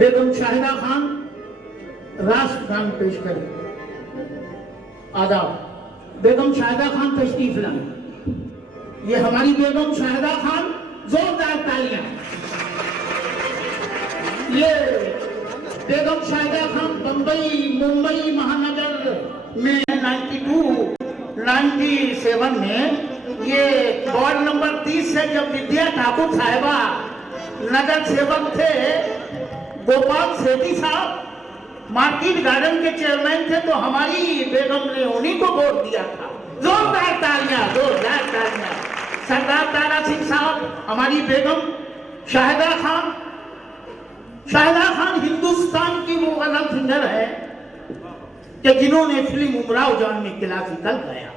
बेगम शाहिदा खान राष्ट्रगान पेश करें। आदाब। बेगम शाहिदा खान तशरीफ लाए। ये हमारी बेगम शाहिदा खान, जोरदार तालियां। ये बेगम शाहिदा खान बंबई मुंबई महानगर में 97 में ये वार्ड नंबर 30 से जब विद्या ठाकुर साहिबा नगर सेवक थे, गोपाल सेठी साहब मार्केट गार्डन के चेयरमैन थे, तो हमारी बेगम ने उन्हीं को वोट दिया था। जोरदार तालियां, जोरदार तालियां। सरदार तारा सिंह साहब, हमारी बेगम शाहिदा खान। शाहिदा खान हिंदुस्तान की वो वाला सिंगर है कि जिन्होंने फिल्म उमराव जान में क्लासिकल गाया।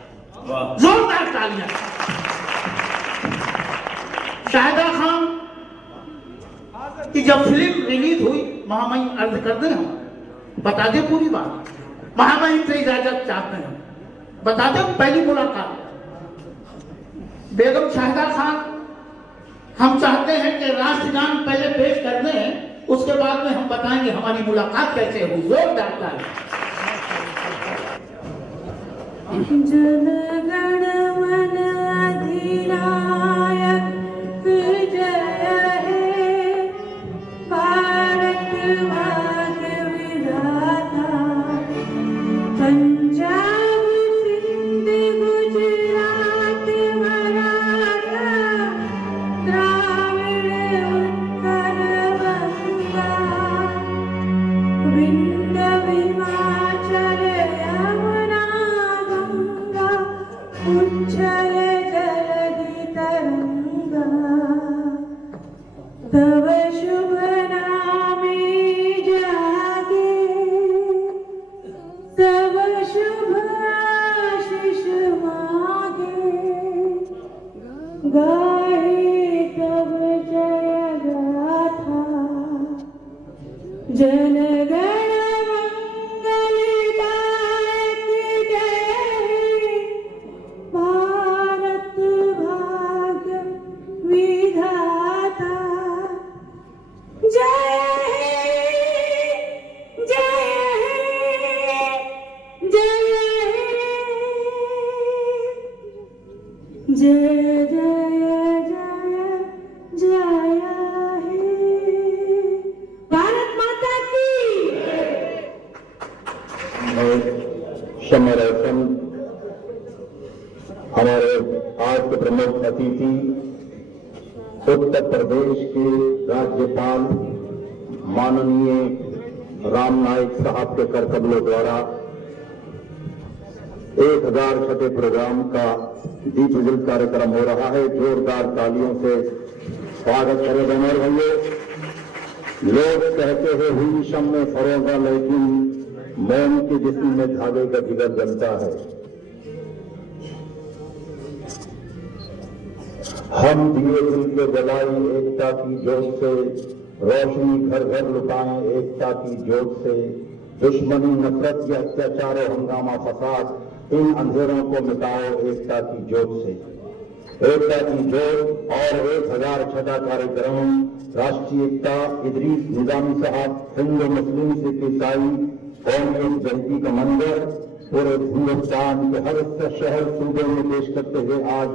जोरदार तालियां। शाहिदा खान कि जब फिल्म रिलीज हुई, महामहिम अर्ज कर दे, हम बता दे पूरी बात, महामहिम से इजाजत चाहते हैं, बता दे पहली मुलाकात। बेगम शाहिदा खान, हम चाहते हैं कि राष्ट्रगान पहले पेश कर दें, उसके बाद में हम बताएंगे हमारी मुलाकात कैसे हुई। जोरदार तालियां। जन गण मन अधिनायक जय हे, भारत भाग्य विधाता, पंजाब सिंध गुजरात मराठा, द्राविड़ उत्कल बंगा, विंध्य हिमाचल यमुना गंगा, उच्छल जलधि तरंगा, तव शुभ नामे जागे, तव शुभ आशीष मागे, गाहे तव जय गाथा, जन गण मंगलदायक जय हे, भारत भाग्य विधाता, जय हे, जय हे, जय हे, जय जय जय जय हे, भारत माता की। और शमरसन हमारे आज के प्रमुख अतिथि उत्तर प्रदेश के राज्यपाल माननीय राम नाईक साहब के करतबलों द्वारा 1000 छठे प्रोग्राम का दीप प्रज्वलित कार्यक्रम हो रहा है। जोरदार तालियों से स्वागत करें बहनों भाइयों। लोग कहते हैं हुई शम में फरोगा, लेकिन मोम के जिस्म में धागे का जिगर जलता है। हम दिए दिल के जलाई एकता की जोत से, रोशनी घर घर लुटाएं एकता की जोत से। दुश्मनी नफरत या अत्याचार और हंगामा फसाद, इन अंधेरों को मिटाओ एकता की जोत से। एकता की जोत और 1000 छठा कार्यक्रम राष्ट्रीय एकता इदरीस निजामी साहब, हिंदू मुस्लिम सिख ईसाई कौम जयंती का मंदिर पूरे हिंदुस्तान के हर शहर सूबे में पेश करते हुए आज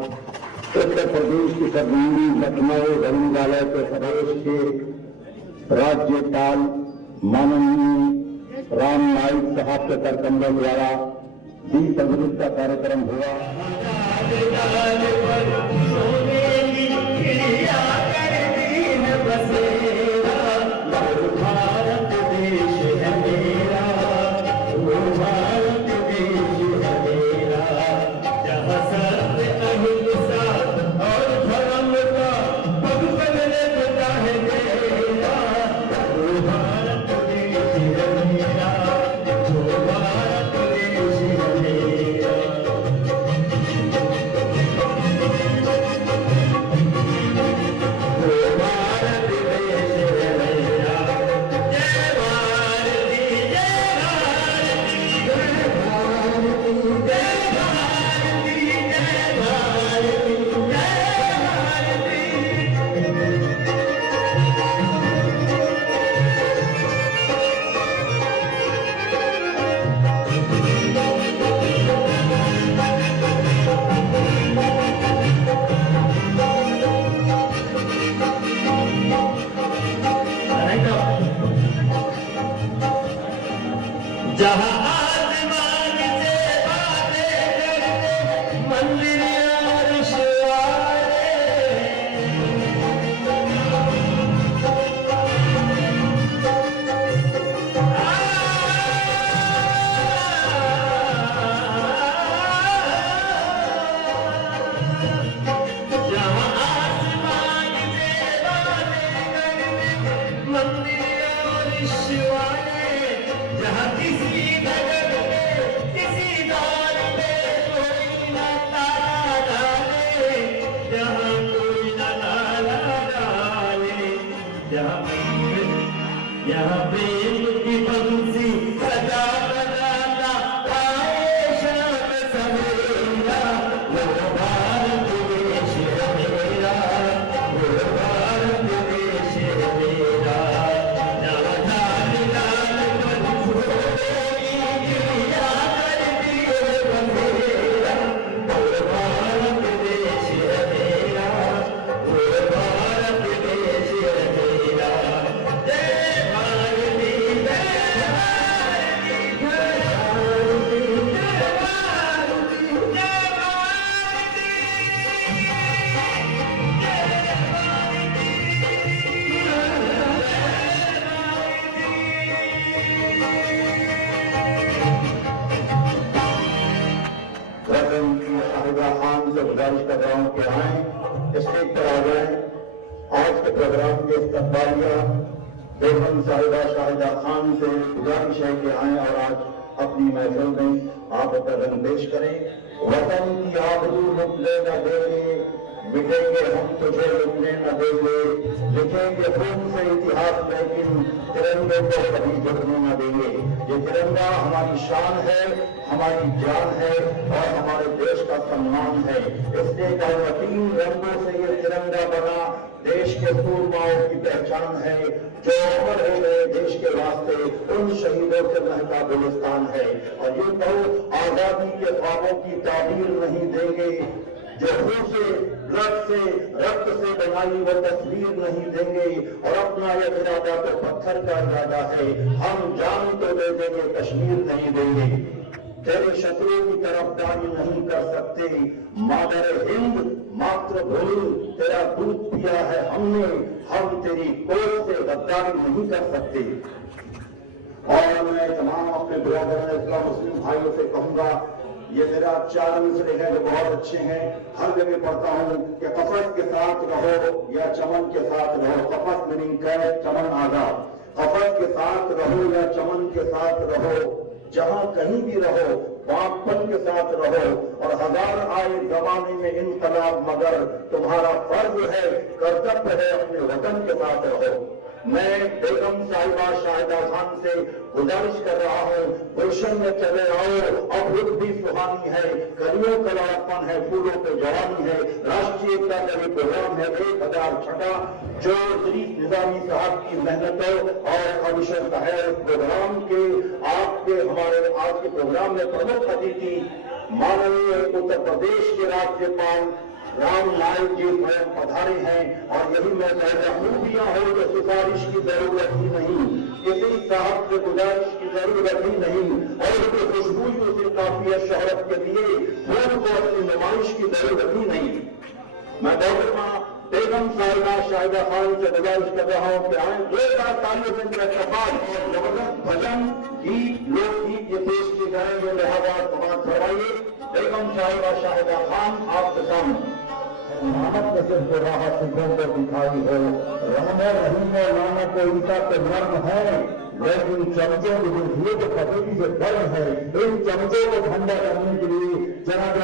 उत्तर प्रदेश की सरजमीं लखनऊ धर्मशाला के प्रदेश के राज्यपाल माननीय राम नाईक साहब के करतबलों द्वारा दीप प्रज्वलित का कार्यक्रम हुआ। जहाँ आसमान से बातें करते मंदिर अर्श वाले, जहाँ आसमान से बातें करते मंदिर अर्श वाले, जहाँ किसी नगर में किसी दौर में कोई न ताला डाले, जहाँ कोई न ताला डाले, जहाँ प्रेम की बंसी सजा बजाता आए शाम सवेरा, वो भारत देश है मेरा, वो भारत देश है मेरा। जहाँ लाल लाल शाहिदा खान से गुजारिश कर रहा हूं कि आए स्टेज पर आ जाए। आज के प्रोग्राम के इस्तकबालिया बेगम साहिबा शाहिदा खान से गुजारिश है कि आए और आज अपनी महफिल में आप अपना रंग पेश करें। वतन की आबरू मुकले न देंगे, मिटेंगे हम तुझे रुकने न देंगे, लिखेंगे खून से इतिहास लेकिन तिरंगे को कभी झुकने न देंगे। ये तिरंगा हमारी शान है, हमारी जान है और हमारे देश का सम्मान है। इसलिए कहा 3 रंगों से ये तिरंगा बना देश के सूरमाओं की पहचान है, जो अमर हो गए देश के वास्ते, उन शहीदों से महका गुलिस्तान है। और ये कहो आजादी के ख्वाबों की ताबीर नहीं देंगे, जो खून से रक्त से बनाई वो तस्वीर नहीं देंगे। और अपना यह इरादा तो पत्थर का इरादा है, हम जान तो दे देंगे कश्मीर नहीं देंगे। तेरे शत्रुओं की तरफदारी नहीं कर सकते, मादर हिंद मातृभूमि तेरा दूध पिया है हमने, हम तेरी कोख से गद्दारी नहीं कर सकते। और मैं तमाम अपने ब्रदर इस्लाम मुस्लिम भाइयों से कहूंगा, ये मेरा 4 मिसरे हैं जो बहुत अच्छे हैं। हर जगह पढ़ता हूँ कि कफस के साथ रहो या चमन के साथ रहो। कफस मीनिंग कैद, चमन आजाद। कफस के साथ रहो या चमन के साथ रहो, जहां कहीं भी रहो बापपन के साथ रहो। और हजार आए जमाने में इनकलाब, मगर तुम्हारा फर्ज है, कर्तव्य है, अपने वतन के साथ रहो। मैं बेगम साहिबा शाहिदा खान से गुजारिश कर रहा हूँ, गुलशन में चले आओ। अब रुख भी सुहानी है, कलियों का लाड़पन है, फूलों पे जवानी है। राष्ट्रीय एकता का ये प्रोग्राम है 1006 जो शरीफ निजामी साहब की मेहनतों और अवसर का है। इस प्रोग्राम के आपके हमारे आज के प्रोग्राम में प्रमुख अतिथि माननीय उत्तर प्रदेश के राज्यपाल राम नाईक जी स्वयं पधारे हैं। और यही मैं कहता हूँ, खूबियां हो तो सिफारिश की जरूरत ही नहीं, किसी साहब से गुजारिश की जरूरत ही नहीं, और उनकी खुशबू से काफी है शोहरत के लिए, फूल को अपनी नुमाइश की जरूरत ही नहीं। मैं मोहतरमा बेगम साहिबा शाहिदा खान से गुजारिश कर रहा हूँ कि आए 2 तालियों से जबरदस्त भजन, गीत, लोकगीत ये पेश किए जाएंगे। लिहाजा समाज करवाइए। बेगम साहिबा शाहिदा खान आपके सामने। नानक ने सिर्फ राह सिद्धों को दिखाई है, राम रहीम नाना को इनका तो मर्म है, लेकिन चमचों के दिए तो पतेली से गर्म है। इन चमचों को ठंडा करने के लिए जनाब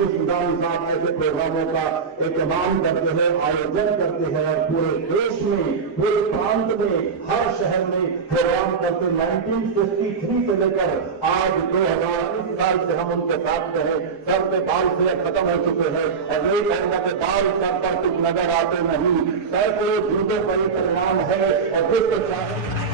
निजामी साहब ऐसे प्रोग्रामों का एहतमाम करते हैं, आयोजन करते हैं। और पूरे देश में, पूरे प्रांत में, हर शहर में प्रोग्राम करते। 1953 से लेकर आज 2020 साल से हम उनके साथ रहे। सर पे बाल से खत्म हो चुके हैं और ये कहना के बाल सर पर कुछ नजर आते नहीं। सैकड़ों जूतों का ये परिणाम है। और जिसके साथ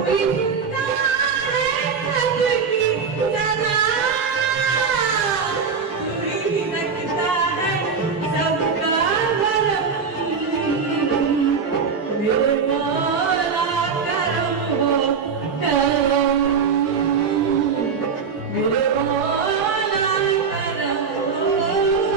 कोई चिंता है सबकी सदा, कोई रखता है सबका भरम, मेरे मौला करम हो करम, मेरे मौला करम हो करम।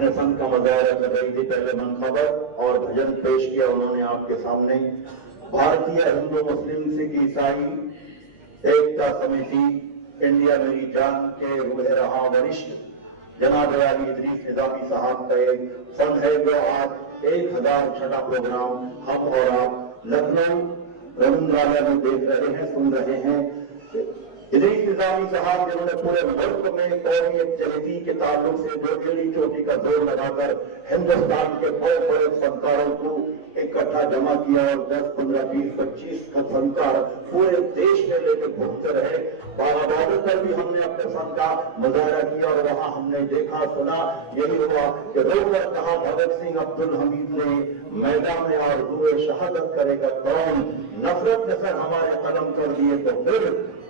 अपने फन का मुजाहरा कर रही थी। पहले मनखबर और भजन पेश किया उन्होंने आपके सामने। भारतीय हिंदू मुस्लिम सिख ईसाई एकता समिति इंडिया मेरी जान के रूह रहा वरिष्ठ जनाब अली इदरीस निजामी साहब का एक फंड है जो आज 1006वां प्रोग्राम हम और आप लखनऊ रविंद्रालय में देख रहे हैं, सुन रहे हैं। इदरीस निजामी साहब जिन्होंने पूरे मुल्क में कौमियत जहती के ताल्लुक से जो एड़ी चोटी का जोर लगाकर हिंदुस्तान के बड़े बड़े फनकारों को इकट्ठा जमा किया और 10, 15, 20, 25 फनकार पूरे देश में लेकर घूमते रहे। बालाबाद पर भी हमने अपने फन का मुजाहरा किया और वहां हमने देखा सुना यही हुआ कि रोकर कहा भगत सिंह अब्दुल हमीद ने मैदान में और हुए शहादत करेगा कौन, नफरत ने सर हमारे कलम कर दिए तो फिर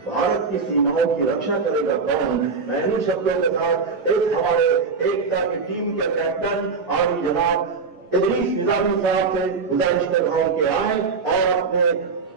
भारत की सीमाओं की रक्षा करेगा कौन। मैं इन शब्दों के साथ एक हमारे एकता की टीम के कैप्टन आर्मी जनाब इदरीस निजामी साहब से गुजारिश कर रहा हूं कि आए और अपने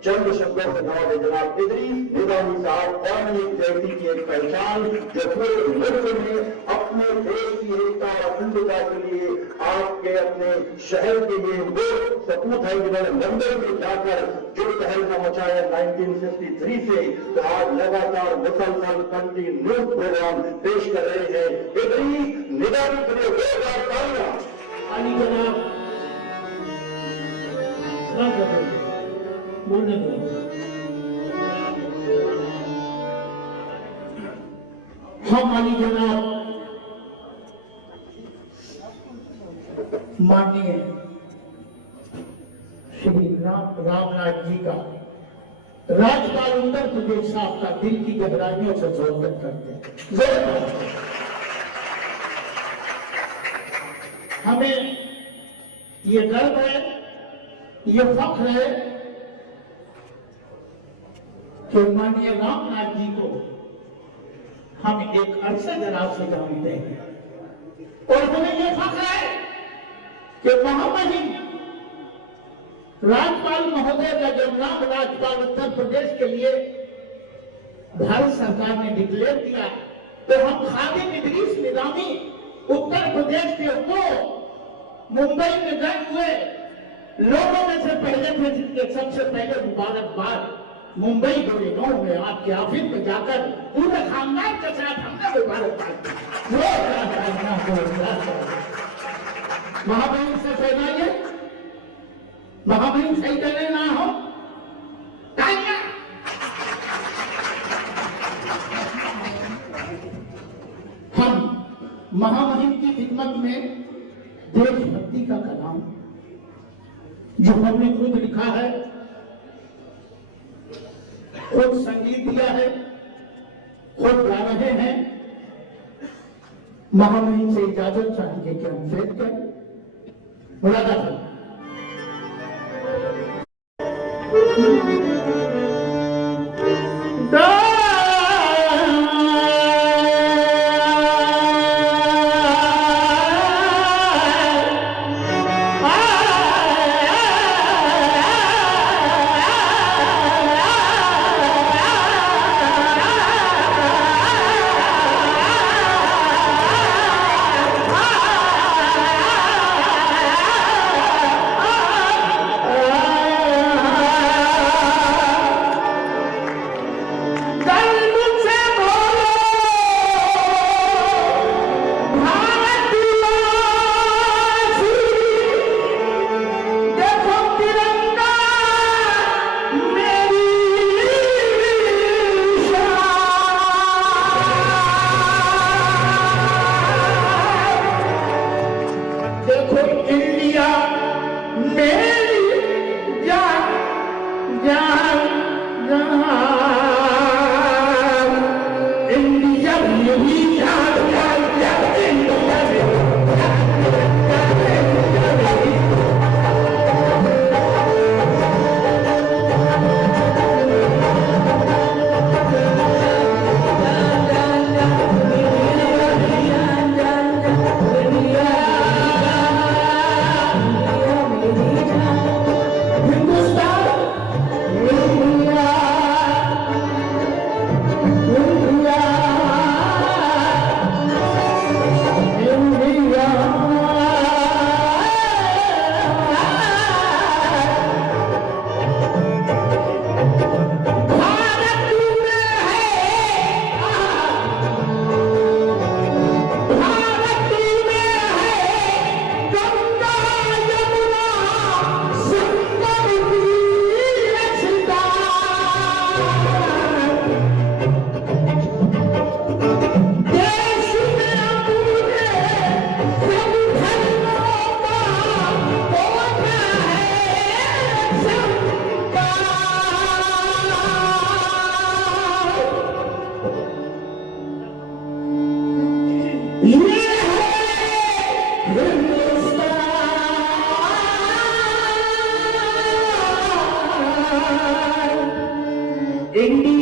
चंद शब्दों से नवाजे। जनाब इदरीस निजामी साहब कौमी जयती की एक पहचान जो पूरे मुल्क में अपने देश की एकता और अखंडता के लिए आपके अपने शहर के लिए वो सपूत है जिन्होंने लंदन में जाकर जो तहलका मचाया 1953 से तो आज लगातार मुसलसल कंटिन्यूस प्रोग्राम पेश कर रहे हैं। इदरीस निजामी के लिए अली जनाब बोलने दो। हम अली जनाब माननीय श्री रामनाथ जी का राज्यपाल उत्तर प्रदेश साहब का दिल की गहराइयों से स्वागत करते हैं। हमें ये गर्व है, ये फख्र है कि माननीय रामनाथ जी को हम एक अरसे दराज से जानते हैं और हमें ये फख्र है कि महामहिम राज्यपाल महोदय का जब नाम राज्यपाल उत्तर प्रदेश के लिए भारत सरकार ने डिक्लेयर किया तो हम खादिम इदरीस निजामी उत्तर प्रदेश के वो मुंबई में गए हुए लोगों में से पहले थे जिनके सबसे पहले मुबारकबाद मुंबई गोरेगांव में आपके ऑफिस में जाकर पूरे खानदान के साथ हमने मुबारकबाद महामहिम से फैलाइए, महामहिम सही करने ना हो तालियां। हम महामहिम की खिदमत में देशभक्ति का कलाम जो हमने खुद लिखा है, खुद संगीत दिया है, खुद गा रहे हैं, महामहिम से इजाजत चाहेंगे कि हम पेश करें। मुरादा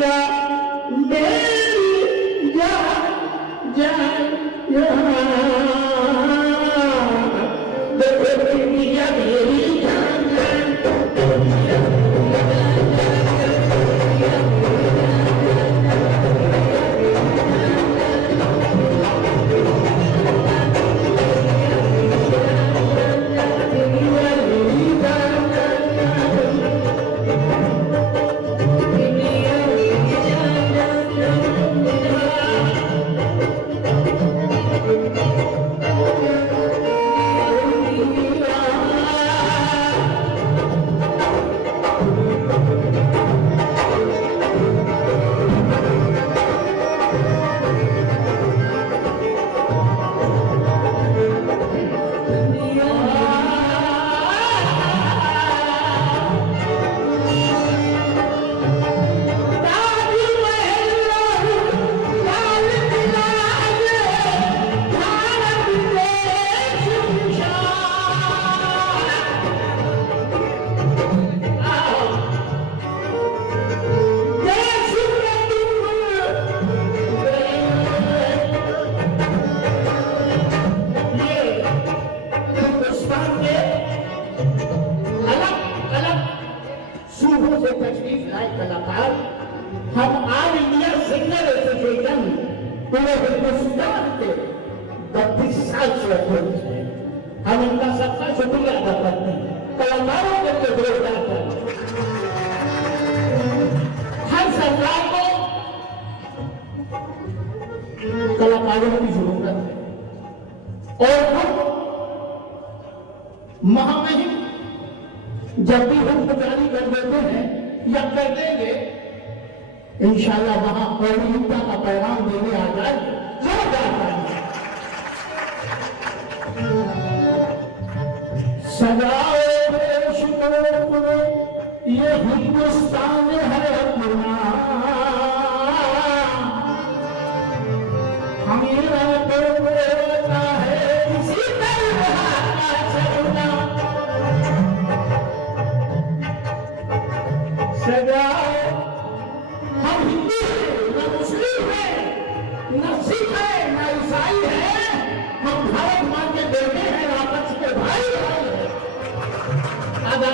इंडिया मेरी जान जान देखो इंडिया मेरी जान कलाकार हम ऑल इंडिया सिंगर एसोसिएशन पूरे हिंदुस्तान के 32 साल से अध्यक्ष हैं। हम इनका सबका शुक्रिया अदा करते हैं, कलाकारों के लिए जोरदार करते हर सरकार को कलाकारों की जरूरत है और हम महामहिम जब भी हम पुजारी कर देते हैं या कर देंगे इंशाल्लाह वहां पौर्णिमता का पैगाम देने आ जाए सजाओ देश को ये हिंदुस्तान है अपना हमें बोलता है इसी तरह का सपना सजाओ हम हिंदू हैं न मुस्लिम हैं न सिख है न ईसाई है हम भारत मां के बेटे हैं आपस के भाई हैं आदा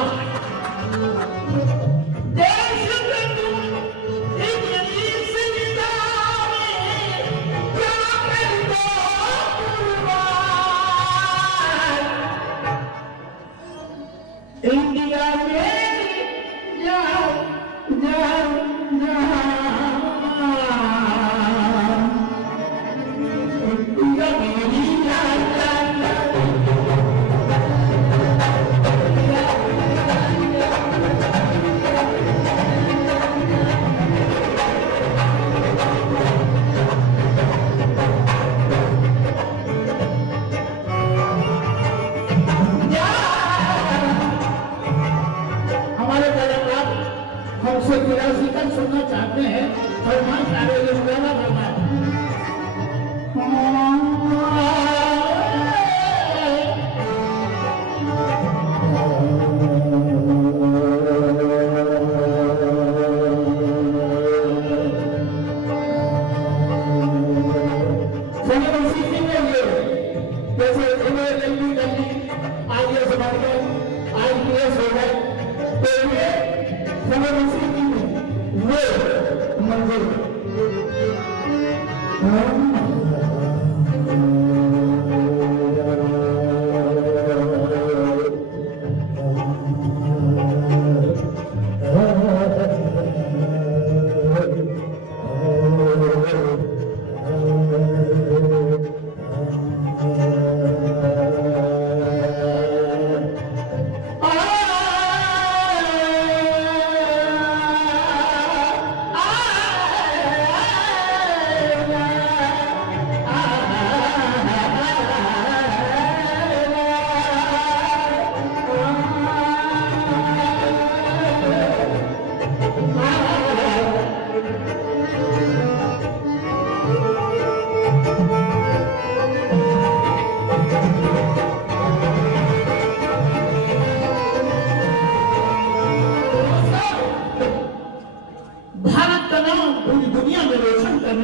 देश के तुम एक अजीब से निजामे क्या कर दो कुर्बान इंडिया में हमसे क्लासिकल सुनना चाहते हैं फरमान सारे गाना फरमाए जैसे जल्दी जल्दी IAS बन गए IPS हो गए तो ये समय उसी की वो मंजिल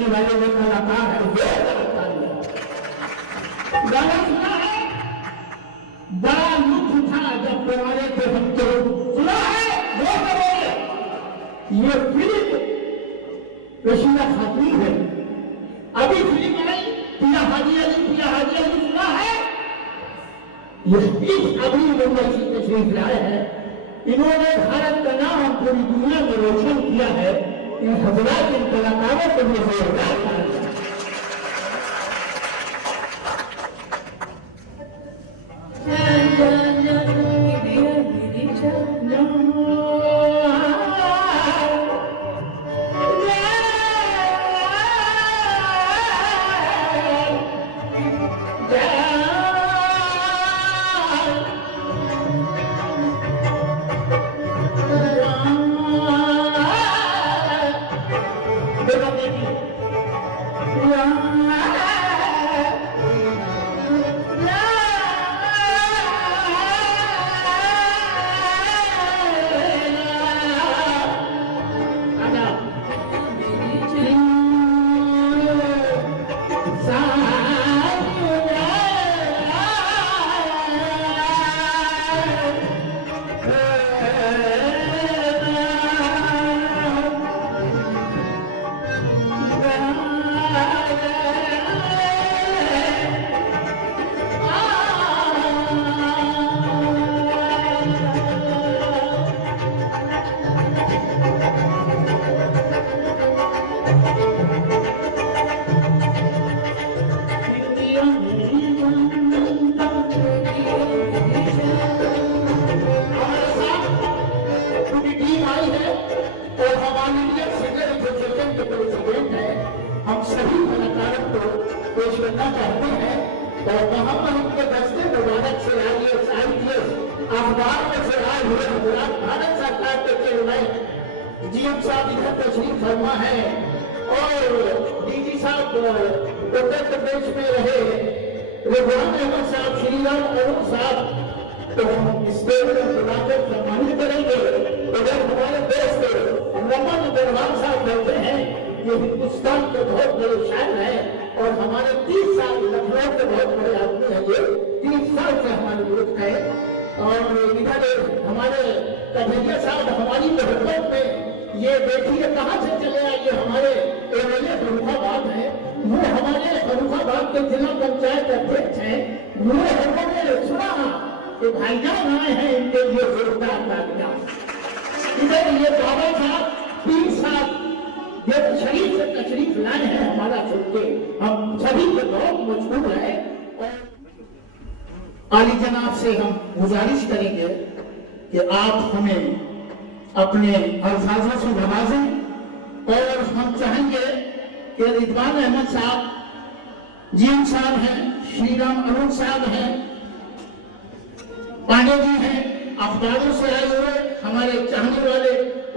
करने वाले जो कलाकार है वो कलाकार है। गाना सुना है, बड़ा लुत्फ उठा जब तुम्हारे थे हम तो सुना है वो करोगे। ये फिल्म रशीदा खातून है, अभी फिल्म आई पिया हाजी अली सुना है। ये अभी मुंबई से तशरीफ लाए हैं, इन्होंने भारत का नाम पूरी दुनिया में रोशन किया है। इन हजरात इन कलाकारों को भी जोरदार तालियां। करना चाहते हैं तो मोहम्मद के दस्ते मुबारक से IAS अखबार में से आए हुए हजरात भारत सरकार के चेयरमैन GM साहब इधर तशरीफ फरमा है और DG साहब उत्तर प्रदेश में रहे रिजवान अहमद साहब, श्रीराम अरुण साहब तो हम स्टेज में बुलाकर सम्मानित करेंगे। उधर हमारे दोस्त रमन दरबार साहब कहते हैं ये हिंदुस्तान के बहुत बड़े शायर है और हमारे 30 साल लखनऊ के बहुत बड़े आदमी है। ये 30 साल से हमारे ग्रुप है और इधर हमारे कन्हैया साहब हमारी मोहब्बत में ये देखिए कहाँ से चले आए, ये हमारे MLA फर्रुखाबाद है, वो हमारे फर्रुखाबाद के जिला पंचायत अध्यक्ष हैं। वो हमने सुना कि भाईजान आए हैं, इनके लिए जोरदार तालियां। इधर ये बाबा साहब 3 साल ये शरीफ से तशरीफ लाए हैं हमारा छुट्टी, हम सभी को बहुत मजबूर है और आली जनाब से हम गुजारिश करेंगे कि आप हमें अपने अल्फाजों से नवाजें और हम चाहेंगे कि रिजवान अहमद साहब, GM साहब हैं, श्रीराम अरुण साहब हैं, पांडे जी हैं, अखबारों से आए हुए हमारे चाहने वाले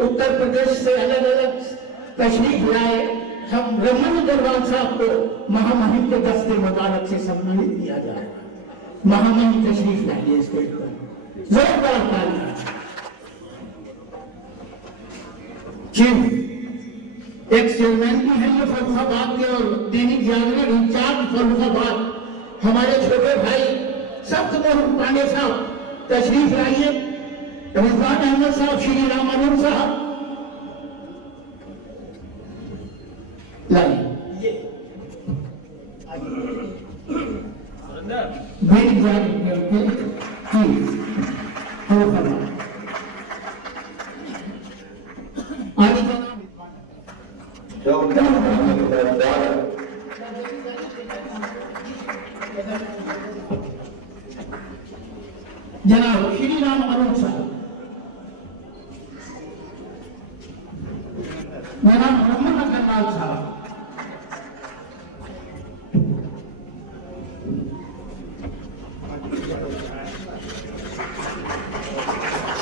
उत्तर प्रदेश से अलग अलग तशरीफ लाए, हम रमन दरबार साहब को महामहिम के दस्ते मुबारक से सम्मानित किया जाएगा। महामहिम तशरीफ लाइए स्टेज पर, जोरदार तालियां। चीफ एक्स चेयरमैन भी है ये फर्रुखाबाद के और दैनिक जागरण इंचार्ज फर्रुखाबाद हमारे छोटे भाई सख्त मोहन पांडे साहब तशरीफ लाइए। रिजवान अहमद साहब, श्रीराम अरुण साहब लाइए। दैनिक जागरण के चीफ फर्रुखाबाद आगे जनाब श्रीराम अरुण साहब, जनाब मोहम्मद अकरमाल साहब,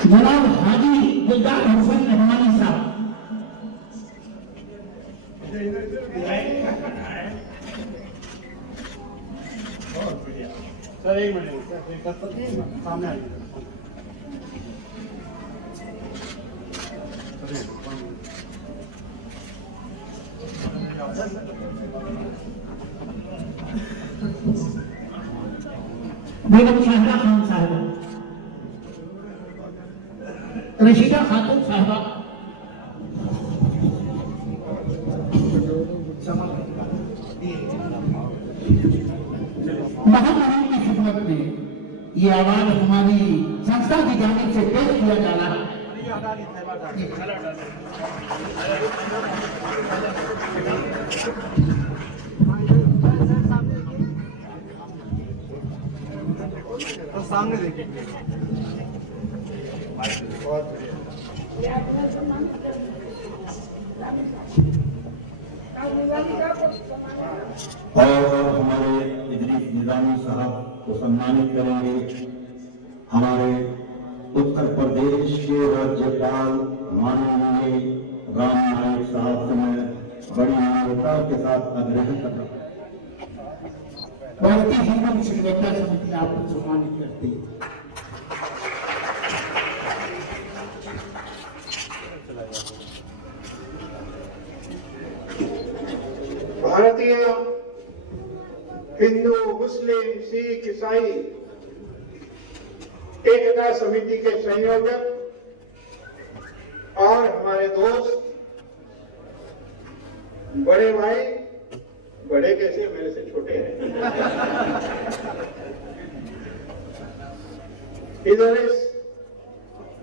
जनाब हाजी दिलदार हुसैन रहमानी साहब, सर एक मिनट सामने आइए। बेगम शाहिदा खान साहिबा, रशीदा खातून साहिबा, महामहिम की खिदमत में ये अवार्ड हमारी संस्था की जानिब से पेश किया जा रहा है। तो सामने देखिए। बहुत बढ़िया। और हमारे इदरीस निजामी साहब को सम्मानित करेंगे हमारे उत्तर प्रदेश के राज्यपाल माननीय राम नाईक साहब से मैं बड़ी मान्यता के साथ आग्रह कर रहा हूँ। भारतीय हिंदू मुसलमान समिति आपको सम्मानित करती है। भारतीय हिंदू मुस्लिम सिख ईसाई एकता समिति के संयोजक और हमारे दोस्त बड़े भाई, बड़े कैसे मेरे से छोटे हैं, इदरीस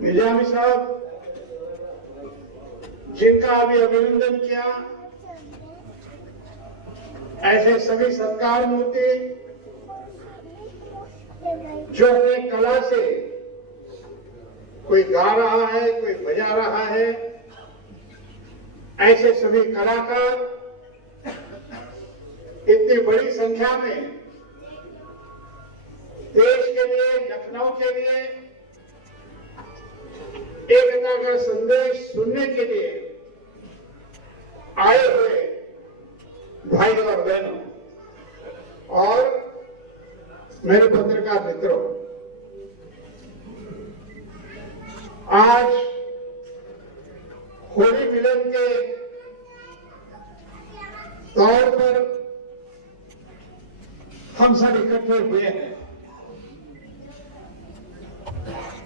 निजामी साहब जिनका अभी अभिनंदन किया, ऐसे सभी सत्कार मूर्ति जो अपने कला से कोई गा रहा है, कोई बजा रहा है, ऐसे सभी कलाकार इतनी बड़ी संख्या में देश के लिए, लखनऊ के लिए एकता का संदेश सुनने के लिए आए हुए भाई और बहनों और मेरे पत्रकार मित्रों, आज होली मिलन के तौर पर हम सब इकट्ठे हुए हैं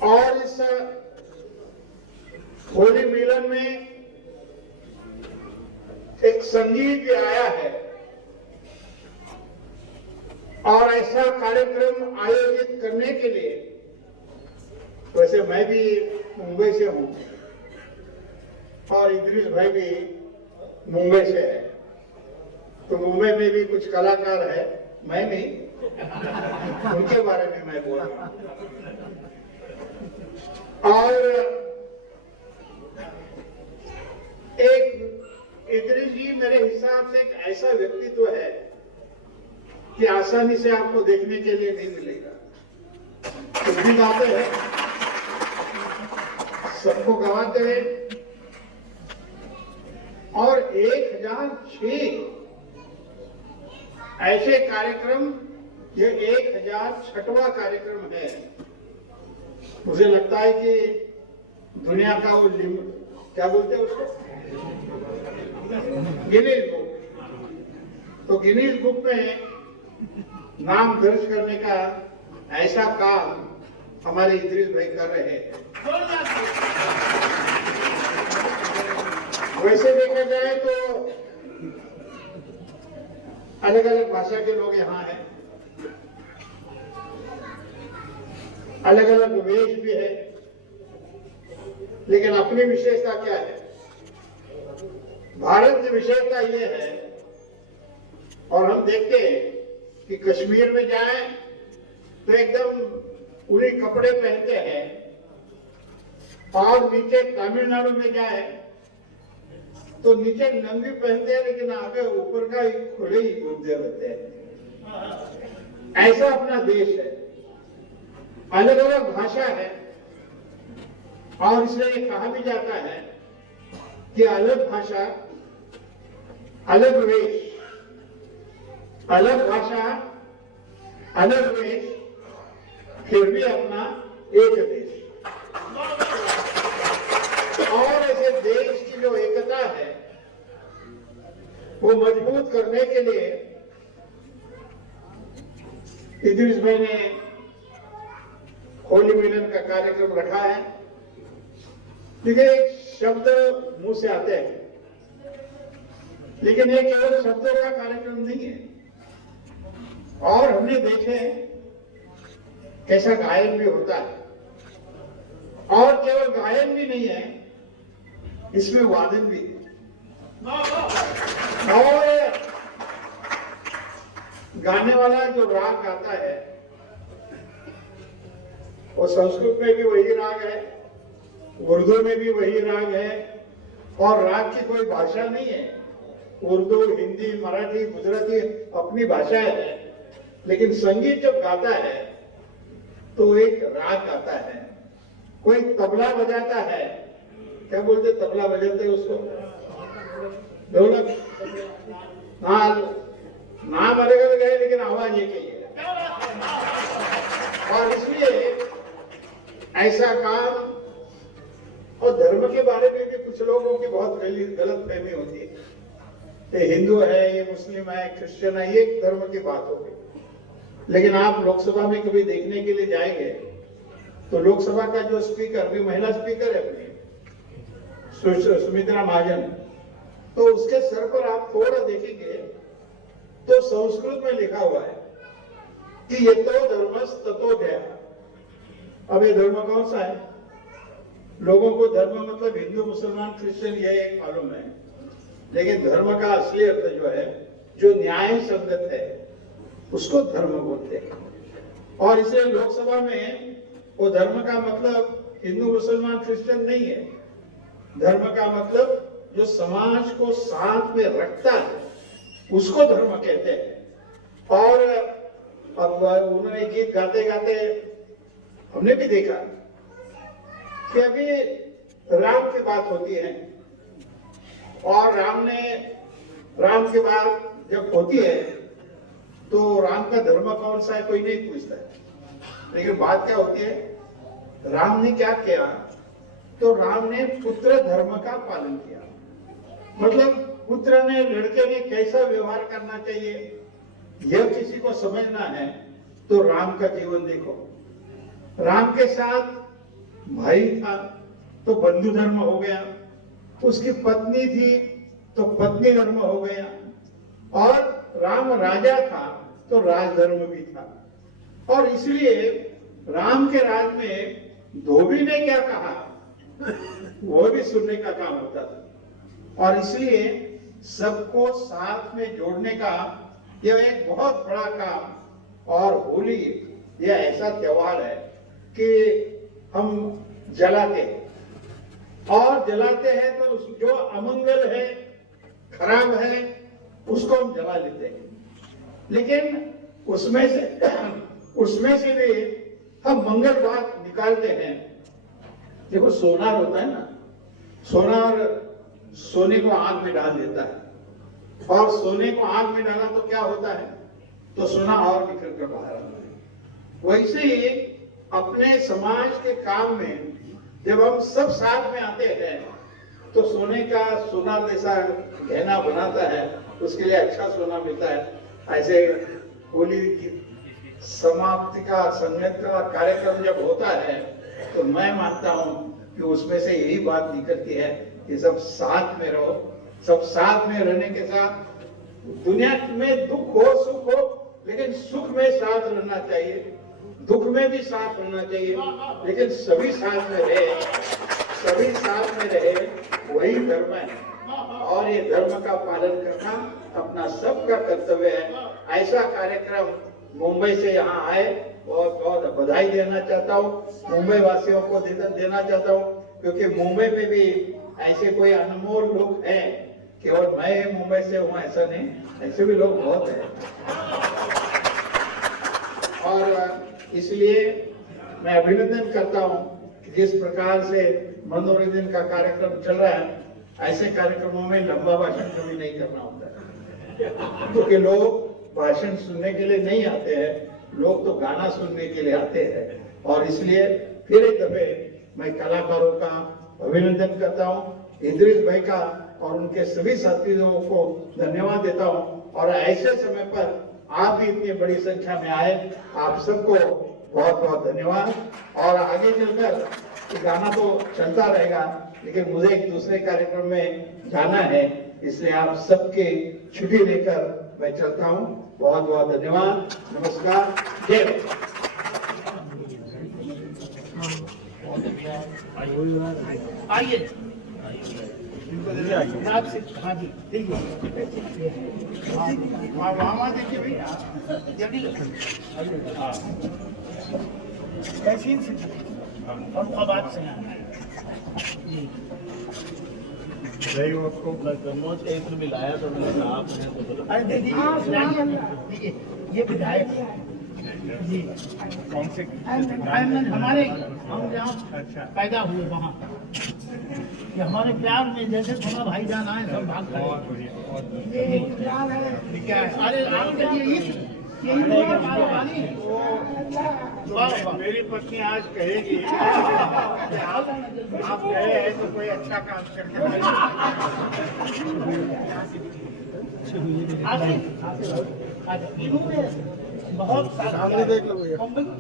और इस होली मिलन में एक संगीत भी आया है और ऐसा कार्यक्रम आयोजित करने के लिए, वैसे मैं भी मुंबई से हूं और इदरीस भाई भी मुंबई से है, तो मुंबई में भी कुछ कलाकार है, मैं नहीं, उनके बारे में मैं बोल रहा हूं। और एक इदरीस जी मेरे हिसाब से एक ऐसा व्यक्तित्व है कि आसानी से आपको देखने के लिए नहीं मिलेगा। कुछ भी गाते हैं, सबको गवाते हैं और 1006 ऐसे कार्यक्रम, ये 1006वां कार्यक्रम है। मुझे लगता है कि दुनिया का वो क्या बोलते हैं उसको, गिनीज बुक, तो गिनीज बुक में नाम दर्ज करने का ऐसा काम हमारे इदरीस भाई कर रहे हैं। वैसे देखा जाए तो अलग अलग भाषा के लोग यहाँ हैं, अलग अलग वेश भी है, लेकिन अपनी विशेषता क्या है? भारत की विशेषता ये है, और हम देखते हैं कि कश्मीर में जाए तो एकदम पूरे कपड़े पहनते हैं और नीचे तमिलनाडु में जाए तो नीचे नंगी पहनते हैं, लेकिन आगे ऊपर का खुले ही घूमते रहते हैं। ऐसा अपना देश है, अलग अलग भाषा है और इसलिए कहा भी जाता है कि अलग भाषा अलग वेश, अलग भाषा अलग वेश, फिर भी अपना एक देश। और ऐसे देश की जो एकता है वो मजबूत करने के लिए इदरीस भाई ने होली मिलन का कार्यक्रम रखा है। देखिए, एक शब्द मुंह से आते हैं, लेकिन ये केवल शब्दों का कार्यक्रम नहीं है। और हमने देखे कैसा गायन भी होता है, और केवल गायन भी नहीं है, इसमें वादन भी है। और गाने वाला जो राग गाता है वो संस्कृत में भी वही राग है, उर्दू में भी वही राग है, और राग की कोई भाषा नहीं है। उर्दू, हिंदी, मराठी, गुजराती अपनी भाषा है, लेकिन संगीत जब गाता है तो एक राग गाता है। कोई तबला बजाता है, क्या बोलते तबला बजाते उसको? ढोलक। हाँ, नाम अलग अलग है लेकिन आवाज एक ही है। और इसलिए ऐसा काम, और धर्म के बारे में भी कुछ लोगों की बहुत गलत फहमी होती है। ये हिंदू है, ये मुस्लिम है, क्रिश्चियन है, ये धर्म की बात होगी। लेकिन आप लोकसभा में कभी देखने के लिए जाएंगे तो लोकसभा का जो स्पीकर, भी महिला स्पीकर है अपनी, सुमित्रा महाजन, तो उसके सर पर आप थोड़ा देखेंगे तो संस्कृत में लिखा हुआ है कि ये तो धर्मस ततो गया। अब ये धर्म कौन सा है? लोगों को धर्म मतलब हिंदू, मुसलमान, क्रिश्चियन ये एक मालूम है, लेकिन धर्म का असली अर्थ जो है, जो न्याय संगत है, उसको धर्म बोलते हैं। और इसलिए लोकसभा में वो धर्म का मतलब हिंदू, मुसलमान, क्रिश्चियन नहीं है। धर्म का मतलब जो समाज को साथ में रखता है, उसको धर्म कहते हैं। और अब उन्होंने गीत गाते गाते हमने भी देखा कि अभी राम की बात होती है, और राम की बात जब होती है तो राम का धर्म कौन सा है कोई नहीं पूछता है। लेकिन बात क्या होती है, राम ने क्या किया? तो राम ने पुत्र धर्म का पालन किया। मतलब पुत्र ने, लड़के ने कैसा व्यवहार करना चाहिए, यह किसी को समझना है तो राम का जीवन देखो। राम के साथ भाई था तो बंधु धर्म हो गया, उसकी पत्नी थी तो पत्नी धर्म हो गया, और राम राजा था तो राजधर्म भी था। और इसलिए राम के राज में धोबी ने क्या कहा वो भी सुनने का काम होता था। और इसलिए सबको साथ में जोड़ने का यह एक बहुत बड़ा काम। और होली यह ऐसा त्योहार है कि हम जलाते हैं, और जलाते हैं तो जो अमंगल है, खराब है, उसको हम जला लेते हैं। लेकिन उसमें से भी हम मंगल बात निकालते हैं। देखो, सोनार होता है ना, सोनार सोने को आग में डाल देता है, और सोने को आग में डाला तो क्या होता है? तो सोना और निकल कर बाहर आता है। वैसे ही अपने समाज के काम में जब हम सब साथ में आते हैं तो सोने का सोना जैसा गहना बनाता है, उसके लिए अच्छा सोना मिलता है। ऐसे होली की समाप्ति का, संगत का कार्यक्रम जब होता है तो मैं मानता हूं कि उसमें से यही बात निकलती है कि सब साथ में रहो। सब साथ में रहने के साथ दुनिया में दुख हो, सुख हो, लेकिन सुख में साथ रहना चाहिए, दुख में भी साथ रहना चाहिए, लेकिन सभी साथ में रहे, सभी साथ में रहे, वही धर्म है। और ये धर्म का पालन करना अपना सबका कर्तव्य है। ऐसा कार्यक्रम मुंबई से यहाँ आए, बहुत बहुत बधाई देना चाहता हूँ, मुंबई वासियों को देना चाहता हूँ, क्योंकि मुंबई में भी ऐसे कोई अनमोल लोग हैं, केवल मैं मुंबई से हूँ ऐसा नहीं, ऐसे भी लोग बहुत हैं। और इसलिए मैं अभिनंदन करता हूँ जिस प्रकार से मनोरंजन का कार्यक्रम चल रहा है। ऐसे कार्यक्रमों में लंबा भाषण कभी नहीं करना होता है, क्योंकि लोग भाषण सुनने के लिए नहीं आते हैं, लोग तो गाना सुनने के लिए आते हैं। और इसलिए फिर एक दफे मैं कलाकारों का अभिनंदन करता हूँ, इदरीस भाई का और उनके सभी साथियों को धन्यवाद देता हूं। और ऐसे समय पर आप भी इतनी बड़ी संख्या में आए, आप सबको बहुत बहुत धन्यवाद। और आगे चलकर गाना तो चलता रहेगा, लेकिन मुझे एक दूसरे कार्यक्रम में जाना है, इसलिए आप सबके छुट्टी लेकर मैं चलता हूं। बहुत बहुत धन्यवाद, नमस्कार, जय आइए हाँ जी देखिए वहाँ देखिए भैया जल्दी कैसी और फवाद से जी एक मिलाया तो मैंने कहा आप हैं तो अरे देखिए ये विधायक जी कौन से हमारे हम जहाँ पैदा हुए वहाँ ये हमारे प्यार में जैसे थोड़ा भाई जान आए सब भाग गए क्या है अरे आप यही मेरी पत्नी आज कहेगी कि आप गए हैं तो कोई अच्छा काम करके इन्होंने बहुत सारे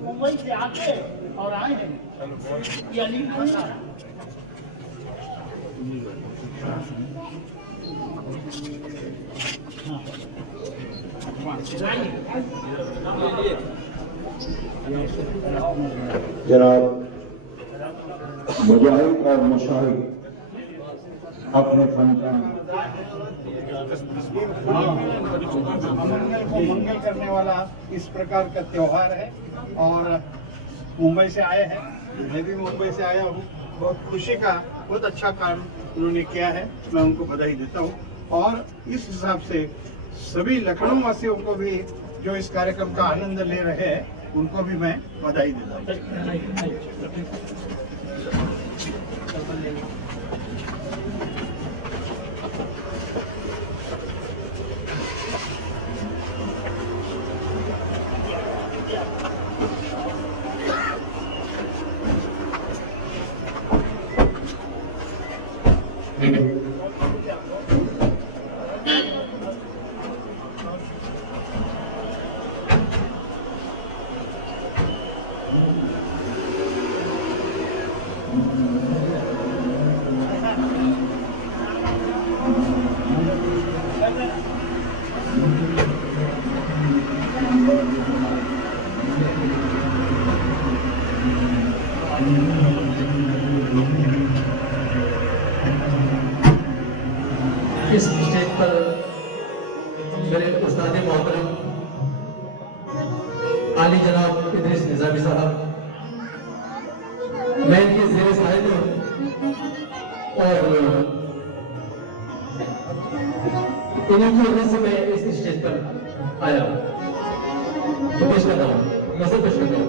मुंबई से आके और आए हैं ये अली जनाब मुजाहिद और मुशाहिद अपने फन का अमंगल को मंगल करने वाला इस प्रकार का त्योहार है। और मुंबई से आए हैं, मैं भी मुंबई से आया हूँ। बहुत खुशी का बहुत अच्छा काम उन्होंने किया है, मैं उनको बधाई देता हूँ। और इस हिसाब से सभी लखनऊ वासियों को भी जो इस कार्यक्रम का आनंद ले रहे हैं, उनको भी मैं बधाई देता हूँ। इस स्टेज पर मेरे उस्ताद मोहतरम आली जनाब इदरीस निजामी साहब, मैं इनके ज़ेरे साहिब हूँ और इन्हीं की वजह से मैं इस स्टेज पर आया तो पेश करता हूँ, मैं सब पेश करता हूँ।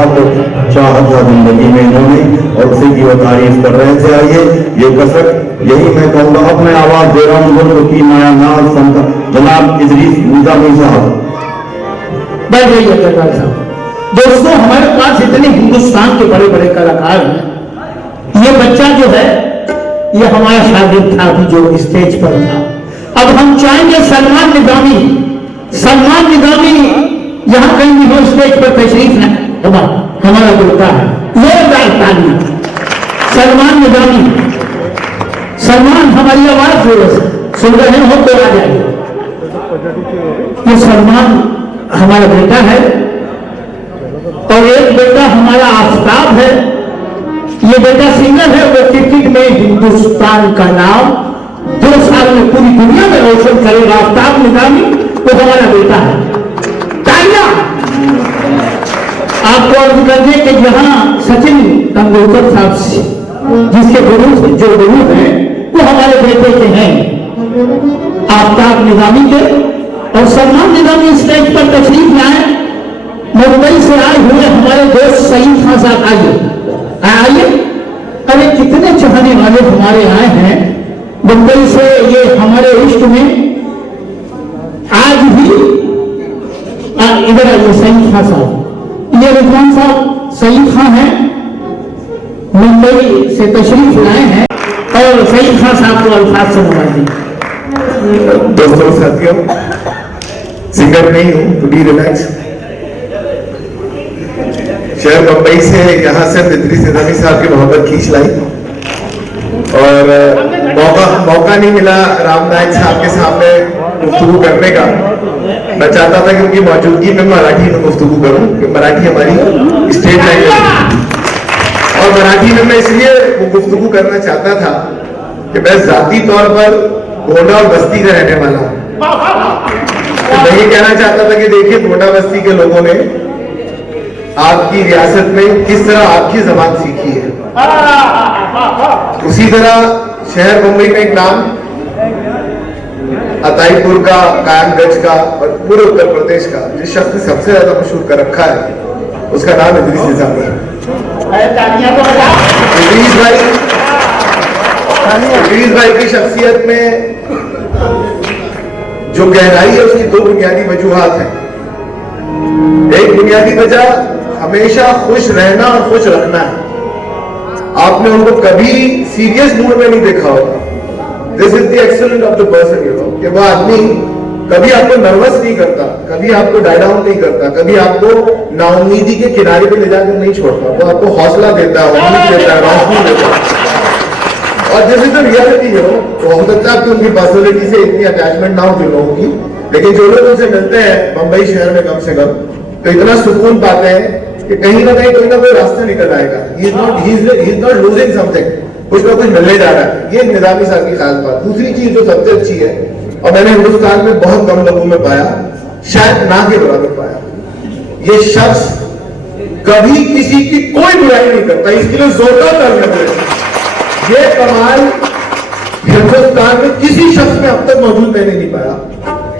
बहुत चाहत था जिंदगी में इन्होंने और उसी की वो तारीफ कर रहे थे। आइए ये कसरत यही मैं कहूँगा। अब मैं आवाज दे रहा हूँ मुल्क की माया नाज संत जनाब इदरीस निजामी साहब। बैठ जाइए कलाकार साहब। दोस्तों, हमारे पास इतने हिंदुस्तान के बड़े बड़े कलाकार हैं। ये बच्चा जो है ये हमारा शागिर्द था अभी जो स्टेज पर था। अब हम चाहेंगे सलमान निजामी यहाँ कहीं भी हो स्टेज पर तशरीफ है, हमारा बेटा है। जोरदार तालियां सलमान निजामी। सलमान हमारी आवाज सुन रहे हो तो आ जाइए। ये सलमान हमारा बेटा है और एक बेटा हमारा आफ्ताब है। ये बेटा सिंगर है, वो क्रिकेट में हिंदुस्तान का नाम 2 साल में पूरी दुनिया में रोशन करेगा। आफ्ताब निजामी वो हमारा बेटा है। तालियां आपको अर्ज करने के यहाँ सचिन तेंदुलकर साहब से जिसके गुरु जो गुरु हैं वो हमारे बेटे के हैं, आफ्ताब निजामी के। और सलमान निजामी स्टेज पर तशरीफ लाए। मुंबई से आए हुए हमारे दोस्त सईद खान साहब आइए। अरे कितने चाहने वाले हमारे आए हैं मुंबई से। ये हमारे इष्ट में आज भी इधर आइए सईद खान साहब। ये रिजवान साहब सईद खान है, मुंबई से तशरीफ लाए हैं और सईद खान साहब को अल्फाज से नवाजिए। दोस्तों साथियों, सिंगर नहीं हूं तो बी रिलैक्स। शहर बंबई से यहाँ से इदरीस निजामी साहब की मोहब्बत खींच लाई और मौका नहीं मिला राम नायक साहब के सामने गुफ्तगू करने का। मैं चाहता था कि उनकी मौजूदगी में मराठी में गुफ्तगू करूं, कि मराठी हमारी स्टेट लैंग्वेज है। और मराठी में मैं इसलिए वो गुफ्तगू करना चाहता था कि मैं जाती तौर पर गोंडा और बस्ती का रहने वाला हूं। मैं ये कहना चाहता था कि देखिए गोंडा बस्ती के लोगों ने आपकी रियासत में किस तरह आपकी जबान सीखी है, उसी तरह शहर मुंबई का एक नाम अताईपुर का, कायमगंज का और पूरे उत्तर प्रदेश का जिस शख्स ने सबसे ज्यादा मशहूर कर रखा है उसका नाम इदरीस निजामी है। इदरीस भाई की शख्सियत में जो गहराई है उसकी 2 बुनियादी वजूहात हैं। एक बुनियादी वजह हमेशा खुश रहना और खुश रखना है। आपने उनको कभी सीरियस मूड में नहीं देखा होगा। This is the excellent of the person, you know, कि वो आदमी कभी आपको नर्वस नहीं करता, कभी आपको डाई डाउन नहीं करता, कभी आपको नाउम्मीदी के किनारे पे ले जाकर नहीं छोड़ता। वो आपको हौसला देता है, उम्मीद देता है, रोशनी देता है। और this is the reality, you know. तो हो सकता है कि उनकी पर्सनैलिटी से इतनी अटैचमेंट ना हो जिन लोगों की, लेकिन जो लोग उनसे मिलते हैं मुंबई शहर में कम से कम तो इतना सुकून पाते हैं कि कहीं ना कहीं कोई ना कोई रास्ता निकल आएगा। He is not losing something, कुछ ना कुछ मिलने जा रहा है। ये निजामी साहब की खास बात। दूसरी चीज जो सबसे अच्छी है और मैंने हिंदुस्तान में बहुत कम लोगों में पाया, शायद ना के बराबर पाया, ये शख्स कभी किसी की कोई बुराई नहीं करता, इसके लिए जोरदार तालियां दें। ये कमाल हिंदुस्तान में किसी शख्स में अब तक मौजूद मैंने नहीं पाया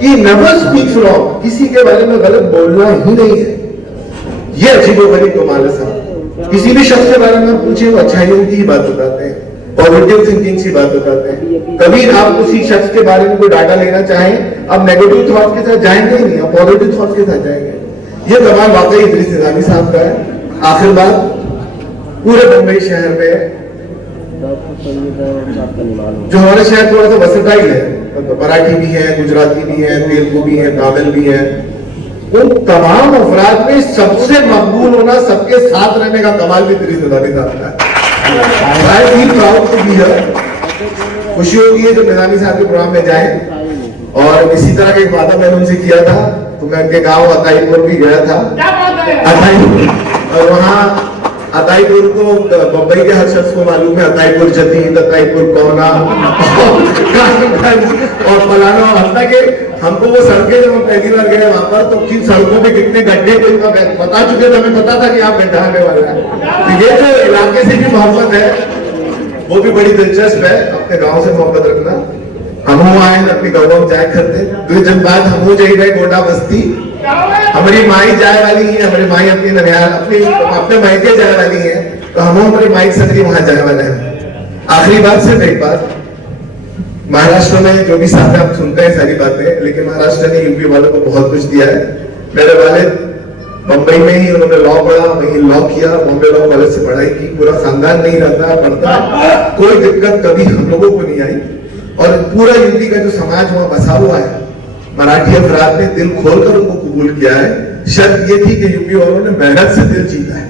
कि नेवर स्पीक्स रॉन्ग, किसी के बारे में गलत बोलना ही नहीं है। ये अजीबोगरीब कमाल है साहब। किसी भी शख्स के बारे में पूछे वो अच्छाइयों की ही बात बताते हैं, पॉजिटिव थिंकिंग की बात बताते हैं। कभी आप उसी शख्स के बारे में कोई डाटा लेना चाहें, आप नेगेटिव थॉट्स के साथ जाएंगे ही नहीं, आप पॉजिटिव थॉट्स के साथ जाएंगे। ये कमाल वाकई इदरीस निजामी साहब का है। आखिर बात, पूरे मुंबई शहर में जो हमारा शहर थोड़ा सा वर्सेटाइल है, मराठी भी है, गुजराती भी है, तेलुगु भी है, तमिल भी है, उन तमाम अफराद में सबसे मकबूल होना, सबके साथ रहने का कमाल भी इदरीस निजामी साहब का है। I feel proud to be here. खुशी होगी है जब निजामी साहब के प्रोग्राम में जाए। और इसी तरह का एक वादा मैंने उनसे किया था, तो मैं उनके गांव अताईपुर भी गया था। और वहाँ अताईपुर को मुंबई के हर शख्स को मालूम है, अताईपुर जदीद, अताईपुर कोना और फलाना। हत्ता के हमको वो सड़कें जब हम पहली बार गए वहां पर, तो किन सड़कों पे कितने गड्ढे थे बता चुके थे, हमें पता था कि आप गड्ढा आने वाला है। तो ये जो इलाके से भी मोहब्बत है वो भी बड़ी दिलचस्प है। अपने गाँव से मोहब्बत रखना। हम आए अपने गाँव में जाए करते 2 दिन बाद हम जाए गए गोंडा बस्ती हमारी माई जाए वाली है, हमारी माई अपनी ननिहाल अपने मायके जाए वाली है, तो हम हमारी माई संगरी वहां जाने वाले हैं। आखिरी बात सिर्फ एक बात, महाराष्ट्र में जो भी साथ आप सुनते हैं सारी बातें, लेकिन महाराष्ट्र ने यूपी वालों को बहुत कुछ दिया है। मेरे वालिद बंबई में ही उन्होंने लॉ पढ़ा, वहीं लॉ किया, बॉम्बे लॉ कॉलेज से पढ़ाई की, पूरा खानदान नहीं रहता पढ़ता, कोई दिक्कत कभी हम लोगों को नहीं आई। और पूरा यूपी का जो समाज वहां बसा हुआ है, मराठी अफराद ने दिल खोलकर उनको कबूल किया है। शर्त ये थी कि यूपी वालों ने मेहनत से दिल जीता है।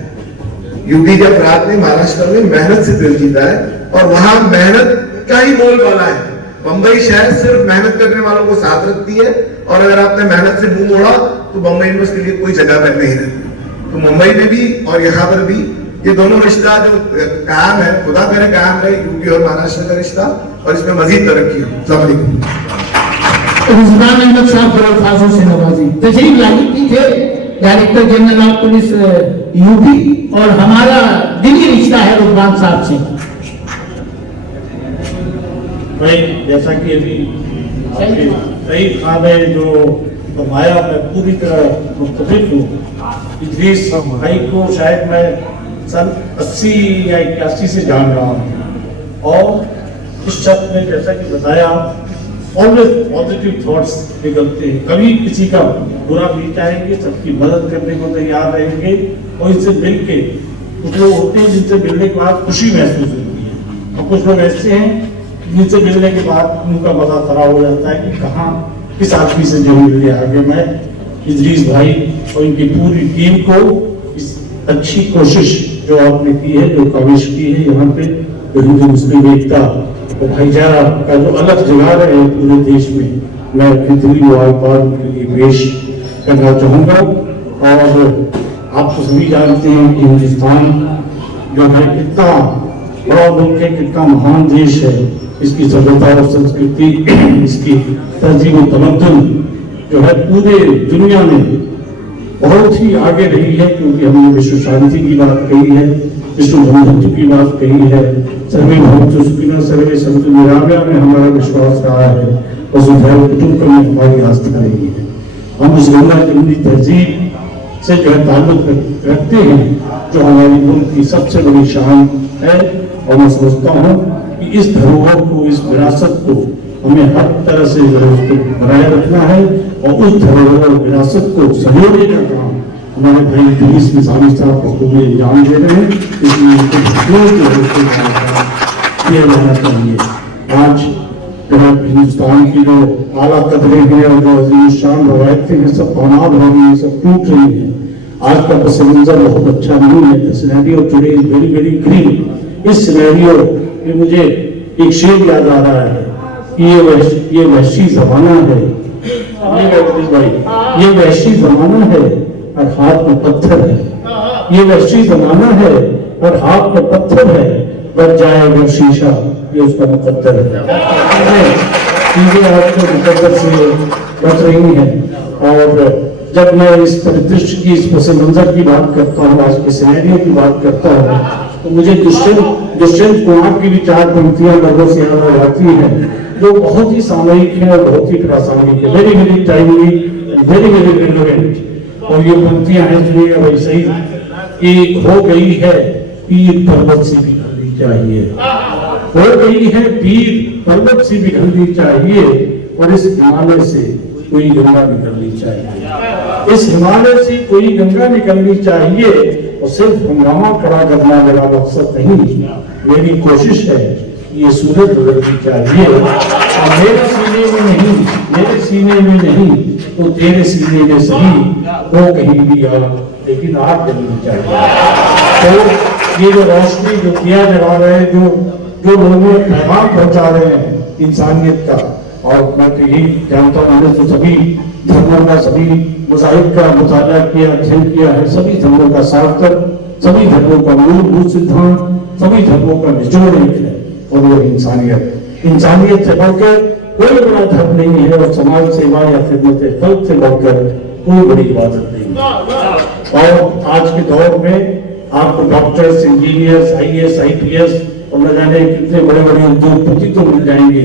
यूपी के अफराद ने महाराष्ट्र में मेहनत से दिल जीता है, और वहां मेहनत का ही बोल बाला है। बंबई शहर सिर्फ मेहनत करने वालों को साथ रखती है, और अगर आपने मेहनत से मुंह मोड़ा तो बंबई में उसके लिए कोई जगह पर नहीं रहती। तो मुंबई में भी और यहाँ पर भी ये दोनों रिश्ता जो कायम है, खुदा करे कायम रहे, यूपी और महाराष्ट्र का रिश्ता, और इसमें मजीद तरक्की हो। अस्सलाम वालेकुम। रिजवान अहमद साहब को अल्फाजों से नवाजी। तशरीफ लाई थे director general of police UP, और हमारा दिली रिश्ता है रिजवान साहब से। भाई जैसा कि अभी आपके सही ख्याल है जो फरमाया, मैं पूरी तरह मुत्तफिक हूँ। इदरीस भाई को शायद मैं सन 80 या 81 से जान रहा हूँ, और इस शख्स ने जैसा कि बताया ऑलवेज पॉजिटिव थॉट्स निकलते हैं, कभी किसी का बुरा नहीं चाहेंगे, सबकी मदद करने को तैयार रहेंगे, और इनसे मिल के कुछ लोग होते हैं जिनसे मिलने के बाद खुशी महसूस होती है, और कुछ लोग ऐसे हैं जिनसे मिलने के बाद उनका मजा खराब हो जाता है कि कहाँ किस आदमी से जो मिल गया। आगे मैं इदरीस भाई और इनकी पूरी टीम को इस अच्छी कोशिश जो आपने की है, जो काविश की है यहाँ पे हिंदू मुस्लिम एकता और भाईचारा का जो अलग जला रहे हैं पूरे देश में, मैं दिली मुबारकबाद उनके लिए पेश करना चाहूँगा। और आप तो सभी जानते हैं कि हिंदुस्तान जो है कितना बड़ा मुल्क है, कितना महान देश है, इसकी सभ्यता और संस्कृति, इसकी तहजीब और तमद्दुन जो है पूरे दुनिया में बहुत ही आगे रही है, क्योंकि हमने विश्व शांति की बात कही है, विश्व बंधुत्व की बात कही है, सर्वे भवन्तु सुखिनः सर्वे सन्तु निरामया में हमारा विश्वास रहा है, और सुधैव कुटुम्बकम् में हमारी आस्था रही है। हम इस गंगा जमुनी तहजीब से जो है ताल्लुक रखते हैं, जो हमारी मुल्क की सबसे बड़ी शान है, और मैं समझता हूँ कि इस धरोहर को, इस विरासत को हमें हर तरह से उसको बनाए रखना है, और उस धरोहर और विरासत को संजोने का काम हमारे भाई इदरीस निज़ामी साहब को खूब अंजाम दे रहे हैं, इसलिए किया जाना चाहिए। आज हिंदुस्तान की जो आला कदरें हैं और जो अजीम शान रवायतें हैं, सब तनाव हो रही है, सब टूट रही है। आज का पस मंजर बहुत अच्छा नहीं है। The scenario today is very very green. इस सिनेरियो में मुझे एक शेर याद आ रहा है कि ये वहशी जमाना है, ये वहशी जमाना है और हाथ में पत्थर है, ये वहशी जमाना है और हाथ में पत्थर है, बच जाए अगर शीशा ये उसका मुकद्दर है। चीजें आपको मुकद्दर से बच रही हैं, और जब मैं इस परिदृश्य की, इस पस मंजर की बात करता हूँ, आज के सिनेरियो की बात करता हूँ, तो मुझे दुष्यंत कुमार की भी 4 पंक्तियां लोगों से याद आ जाती हैं, जो बहुत ही सामयिक है और बहुत ही प्रासंगिक है, very very timely, very very relevant. और ये पंक्तियां हैं, सुनिए वैसे ही कि हो गई है पीर पर्वत से बिखरनी चाहिए, हो गई है पीर पर्वत से बिखरनी चाहिए, और इस हिमालय से कोई गंगा निकलनी चाहिए, इस हिमालय से कोई गंगा निकलनी चाहिए। और सिर्फ हंगामा खड़ा करना मेरा मकसद नहीं, मेरी कोशिश है ये सूरज बदलनी चाहिए, और मेरे सीने में नहीं, मेरे सीने में नहीं तो तेरे सीने में सही हो कहीं भी आग, लेकिन आग जलनी चाहिए। तो ये जो रोशनी जो किया जला रहे हैं, जो लोगों में पैगाम पहुंचा रहे हैं इंसानियत का, और मैं तो यही जानता हूँ, मैंने तो सभी धर्मों का, सभी मज़ाहिब का मुताला किया, अध्ययन किया है, सभी धर्मों का सार्थक, सभी धर्मों का मूलभूत सिद्धांत, सभी धर्मों का निचोड़ एक है, और वो इंसानियत। इंसानियत से बढ़कर कोई बड़ा धर्म नहीं है, और समाज सेवा या खिदमत खल्क से बढ़कर कोई बड़ी इबादत नहीं। और आज के दौर में आपको डॉक्टर्स, इंजीनियर्स, IAS, IPS और न जाने कितने बड़े बड़े उद्योगपति तो मिल जाएंगे,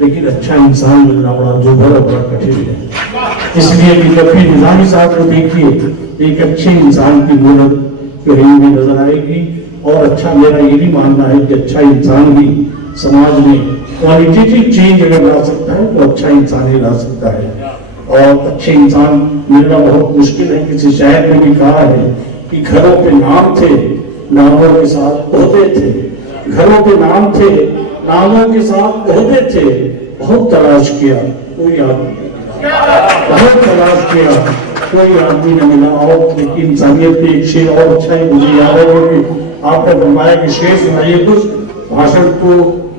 लेकिन अच्छा इंसान मिलना बड़ा दुर्लभ और बड़ा कठिन है। इसलिए भी कभी निजामी साहब को देखिए, एक अच्छे इंसान की मूर्त कहीं भी नजर आएगी। और अच्छा, मेरा ये भी मानना है कि अच्छा इंसान ही समाज में क्वालिटेटिव चेंज अगर ला सकता है तो अच्छा इंसान ही ला सकता है। और अच्छे इंसान मिलना बहुत मुश्किल है। किसी शायर ने भी कहा है कि घरों पे नाम थे, नामों के साथ ओहदे थे। घरों पे नाम थे, नामों के साथ ओहदे थे। बहुत तलाश किया कोई आदमी, बहुत तलाश किया कोई आदमी न मिला। और लेकिन इंसानियत के एक शेर और अच्छा है, मुझे याद है कि आपने फरमाया कि शेर सुनाइए कुछ। भाषण को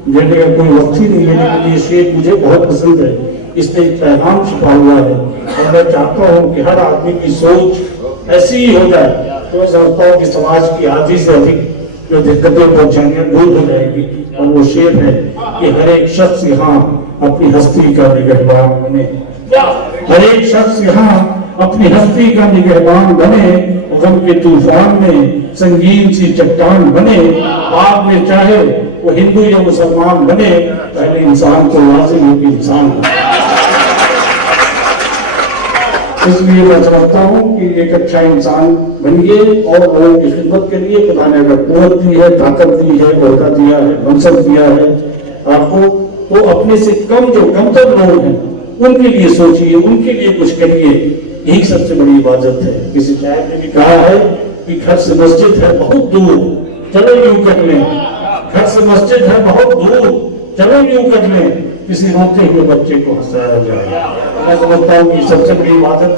देने का कोई वक्त ही नहीं है, लेकिन ये शेर मुझे बहुत पसंद है। इसमें एक पैगाम छुपा हुआ है और मैं चाहता हूँ कि हर आदमी की सोच ऐसी ही हो जाए तो मैं समझता हूँ कि समाज की आधी से अधिक जो दिक्कतें परेशानियां दूर हो जाएगी। और वो शेर है कि हर एक शख्स यहाँ अपनी हस्ती का निगहबान बने। हर एक शख्स यहाँ अपनी हस्ती का निगहबान बने। गम के तूफान में संगीन सी चट्टान बने। बाद में चाहे वो हिंदू या मुसलमान बने, पहले इंसान को लाजिम है कि इंसान हो। इसलिए मैं समझता हूँ कि एक अच्छा इंसान बनिए और लोगों की खिदमत के लिए खुदा ने अगर कुव्वत दी है, ताकत दी है, ओहदा दिया है, मनसब दिया है आपको, तो अपने से कम जो कमतर लोग हैं उनके लिए सोचिए, उनके लिए कुछ करिए। यही सबसे बड़ी इबादत है। किसी शायर ने भी कहा है कि घर से मस्जिद है बहुत दूर, चलो यूं कर लें। घर से मस्जिद है बहुत दूर, चलो यूं कर लें। किसी रोते हुए बच्चे को हंसाया जाए। मैं समझता हूँ कि सबसे बड़ी इबादत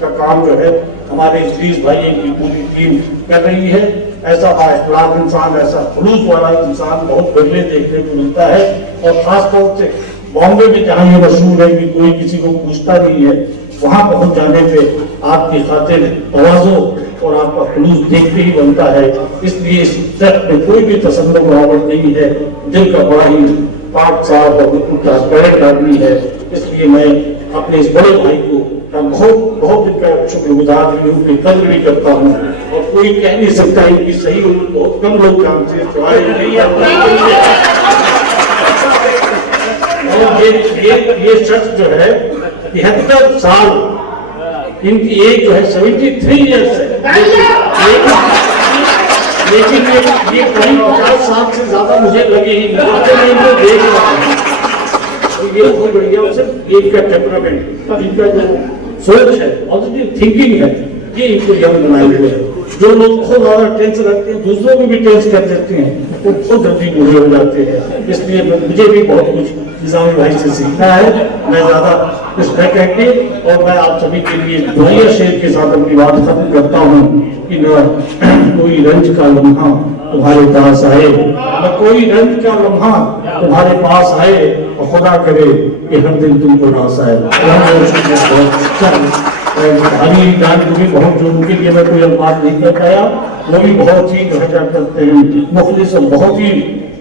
का काम जो है हमारे इस भाई की पूरी टीम कर रही है। ऐसा बाइखलाक इंसान, ऐसा खुलूस वाला इंसान बहुत बदले देखने को मिलता है। और खासतौर से बॉम्बे में जहाँ ये मशहूर है कि कोई किसी को पूछता नहीं है, वहां पहुंच जाने पे आपकी खातिर तवाज़ो और आपका खुलूस देखते ही बनता है। इसलिए इस शख्स में कोई भी तसल्लुम रुकावट नहीं है। दिल का बड़ा ही पाक साफ और बिल्कुल ट्रांसपेरेंट आदमी है। इसलिए मैं अपने इस बड़े भाई को बहुत बहुत शुक्रगुजार भी हूँ, उनकी कदर भी करता हूँ। और कोई कह नहीं सकता इनकी सही उम्र बहुत कम लोग जानते हैं। ये शख्स जो है 73 साल, इनकी एज जो है 73 ईयर्स है। लेकिन ये कहीं 50 साल से ज्यादा मुझे लगे ही नहीं। मैं इनको देख रहा हूँ तो ये बहुत बढ़िया। सिर्फ इनका टेम्परामेंट, इनका जो सोच है, पॉजिटिव थिंकिंग है, ये इनको यंग बनाए हुए है। जो लोग बहुत ज्यादा टेंस रखते हैं, दूसरों को भी टेंस कर देते हैं, वो खुद जल्दी बूढ़े हो जाते हैं। इसलिए मुझे भी बहुत कुछ निजामी भाई से सीखना है। मैं ज्यादा कुछ न कहते और मैं आप सभी के लिए दुआया शेर के साथ अपनी बात खत्म करता हूँ कि न कोई रंज का लम्हा तुम्हारे पास आए, न कोई रंज का लम्हा तुम्हारे पास आए, और खुदा करे कि हर दिन तुमको नास आए। हरी जान भी बहुत, जो उनके लिए मैं कोई अल्फाज नहीं कर पाया, वो भी बहुत ही जो है क्या करते हैं मुखलिस और बहुत ही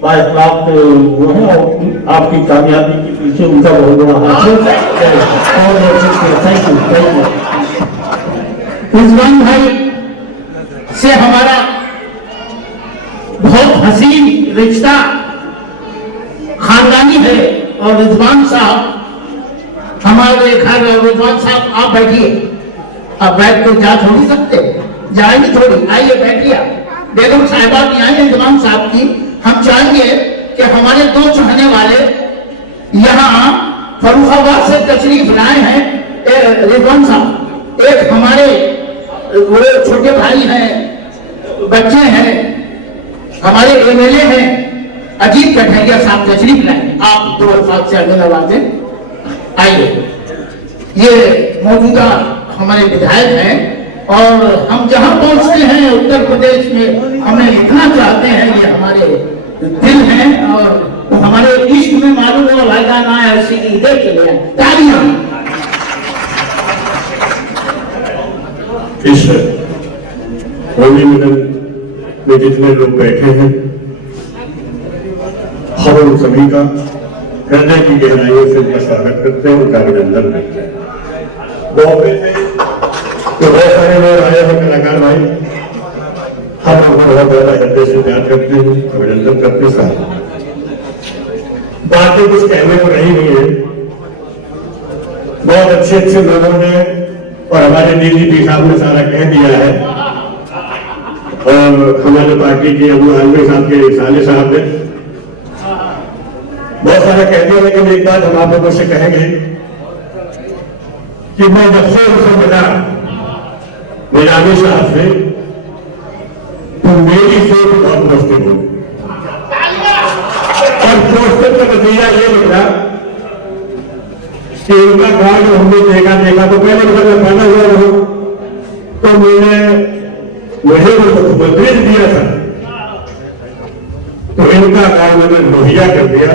बाइखलाक वो है। और आपकी कामयाबी के पीछे उनका बहुत बड़ा हाथ है। Thank you, thank you. Rizwan भाई से हमारा बहुत हसीन रिश्ता खानदानी है। और रिजवान साहब हमारे घर, रिजवान साहब आप बैठिए। आप बैठ कर जा थोड़ी सकते, जाएंगे थोड़ी, आइए बैठिए। बेगम साहिबा भी आई है रिजवान साहब की। हम चाहेंगे कि हमारे दो चाहने वाले यहाँ फर्रुखाबाद से तशरीफ लाए हैं। रिजवान साहब, एक हमारे वो छोटे भाई हैं, बच्चे हैं, हमारे एमएलए हैं, अजीत कठरिया साहब तशरीफ लाए। आप दो अल्फाज से आगे नवाजें, आइए। ये मौजूदा हमारे विधायक हैं और हम जहां पहुंचते हैं उत्तर प्रदेश में हमें इतना चाहते हैं, ये हमारे दिल हैं और हमारे इश्क में मालूम हुआ भाईजान आया सीधी देख लिया। तालियां। इस होली मिलन में जितने लोग बैठे हैं, हम उन सभी का हृदय की गहराइयों से उनका स्वागत करते हैं, उनका अभिनंदन करते हैं। बॉम्बे से तो बहुत सारे लोग आए हैं, कलाकार भाई, हम उनको बहुत ज्यादा हृदय से प्यार करते हैं, अभिनंदन करते हैं। बातें कुछ कहने को रही नहीं है। बहुत अच्छे अच्छे लोगों ने और हमारे डीजीपी साहब ने सारा कह दिया है, और हमारे पार्टी के अबू आलमी साहब के साले साहब ने बहुत सारा कह दिया। लेकिन एक बात हम आप लोगों से कहेंगे कि मैं जब से उनसे मिला निजामी साहब से, तो मेरी सोच बहुत मुश्किल हो, और सोचते का नतीजा ये निकला कि उनका गांव जो हमने देखा तो पहले जब मैं पैदा हुआ हूं तो मुझे वो मुख्यमंत्री दिया था, तो इनका गांव मैंने मुहैया कर दिया,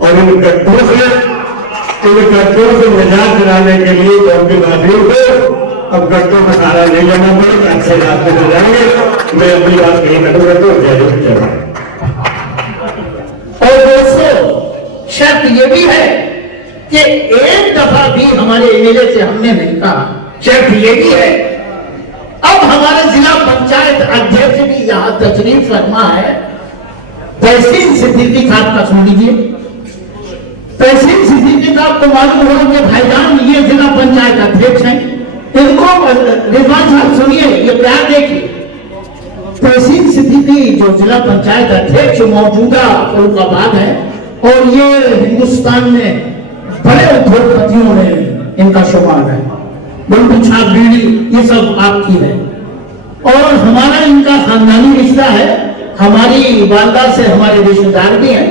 और इन गड्ढों से निजात दिलाने के लिए गांव के वासियों को अब गड्ढों का सहारा नहीं लेना पड़ेगा, अच्छे रास्ते में जाएंगे। मैं अपनी बात कहीं करूंगा तो जय। और दोस्तों शर्त ये भी है कि एक दफा भी हमारे एमएलए से हमने नहीं कहा। शर्त ये भी है, अब हमारे जिला पंचायत अध्यक्ष भी यहां तशरीफ फरमा है। तहसील सिद्दीकी साहब का सुन लीजिए। तहसील सिद्दीकी साहब को मालूम हुआ कि भाईजान ये जिला पंचायत अध्यक्ष हैं, इनको रिजवान साहब सुनिए, ये प्यार देखिए। तहसील सिद्दीकी जो जिला पंचायत अध्यक्ष मौजूदा फरुखाबाद है, और ये हिंदुस्तान में बड़े उद्योगपतियों में इनका शुमार है। बंधु छाप बीड़ी ये सब आपकी है, और हमारा इनका खानदानी रिश्ता है। हमारी वालदा से हमारे रिश्तेदार भी हैं,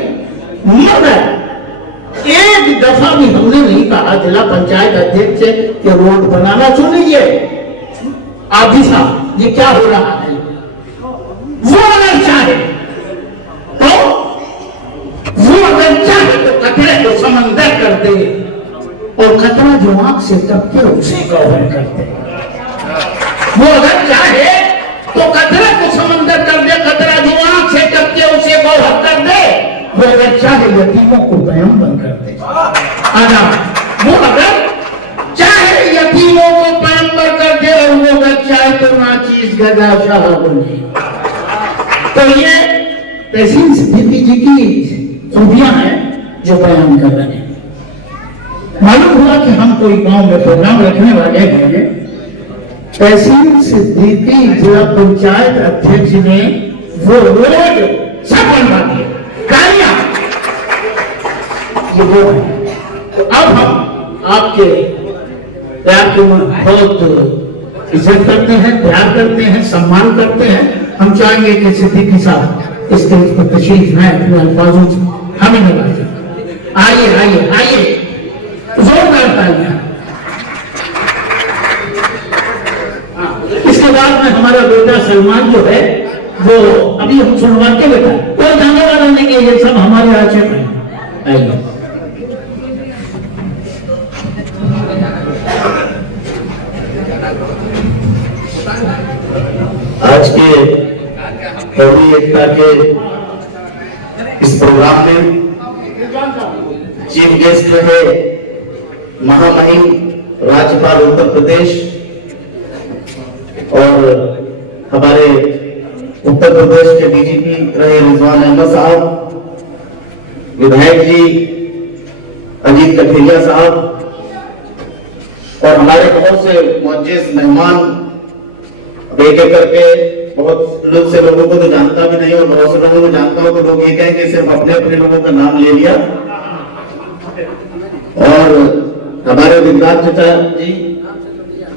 मगर एक दफा भी हमने नहीं कहा जिला पंचायत अध्यक्ष से कि रोड बनाना। सुन लीजिए आदि साहब, ये क्या हो रहा है। वो अगर चाहे तो कचरे को समंदर कर दे, और कचरा जो आंख से टपके उसे गौहर कर दे। वो अगर चाहे तो कचरे को समंदर कर दे, कचरा जो आंख से टपके उसे गौहर कर दे। वो अगर चाहे यतीमों को पैगंबर कर दे। आजा, वो अगर चाहे यतीमों को पैगंबर कर दे, और वो अगर चाहे तो नाचीज गदा शाह बने। तो ये तहसील सिद्दीकी जी की खूबियां हैं जो बयान कर रहे हैं। मालूम हुआ कि हम कोई गांव में प्रोग्राम रखने वाले हैं। तहसील सिद्दीकी जिला पंचायत अध्यक्ष ने वो रोड सब बनवा दिए, गाड़ियां ये वो है। तो अब हम आपके प्यार को बहुत इज्जत करते हैं, प्यार करते हैं, सम्मान करते हैं। हम चाहेंगे कि सिद्दीकी साहब इस स्टेज पर तशरीफ लाए, अपने अल्फाजों से हमें नवाजें। आइए आइए आइए, जोरदार तालियां। इसके बाद में हमारा बेटा सलमान जो है वो अभी हम सुनवा के बेटा, कोई जाने वाला नहीं है, ये सब हमारे आशिक हैं। आइए। आज के कौमी एकता के इस प्रोग्राम में चीफ गेस्ट रहे महामहिम राज्यपाल उत्तर प्रदेश, और हमारे उत्तर प्रदेश के डीजीपी रहे रिजवान अहमद साहब, विधायक जी अजीत कठेरिया साहब, और हमारे बहुत से मुअज्जिज मेहमान। एक एक करके बहुत से लोगों को तो जानता भी नहीं, और बहुत से लोगों को जानता हूं तो लोग ये कहें कि सिर्फ अपने अपने लोगों का नाम ले लिया। और हमारे विद्यात चाचा जी,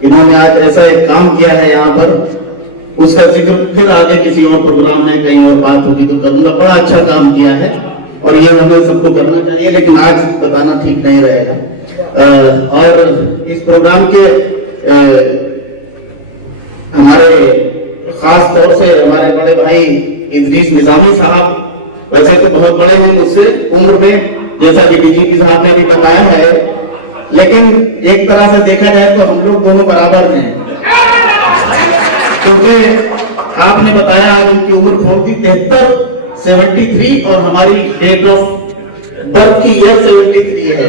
इन्होंने आज ऐसा एक काम किया है यहाँ पर, उसका जिक्र फिर आगे किसी और प्रोग्राम में कहीं और बात होगी तो करूंगा। बड़ा अच्छा काम किया है, और ये हमें सबको करना चाहिए, लेकिन आज बताना ठीक नहीं रहेगा। और इस प्रोग्राम के हमारे खास तौर से हमारे बड़े भाई इदरीस निजामी साहब, वैसे तो बहुत बड़े हैं मुझसे उम्र में, जैसा कि डीजीपी साहब ने भी बताया है, लेकिन एक तरह से देखा जाए तो हम लोग दोनों बराबर हैं, क्योंकि आपने बताया आज उनकी उम्र होगी 73 और हमारी डेट ऑफ बर्थ की ईयर 73 है।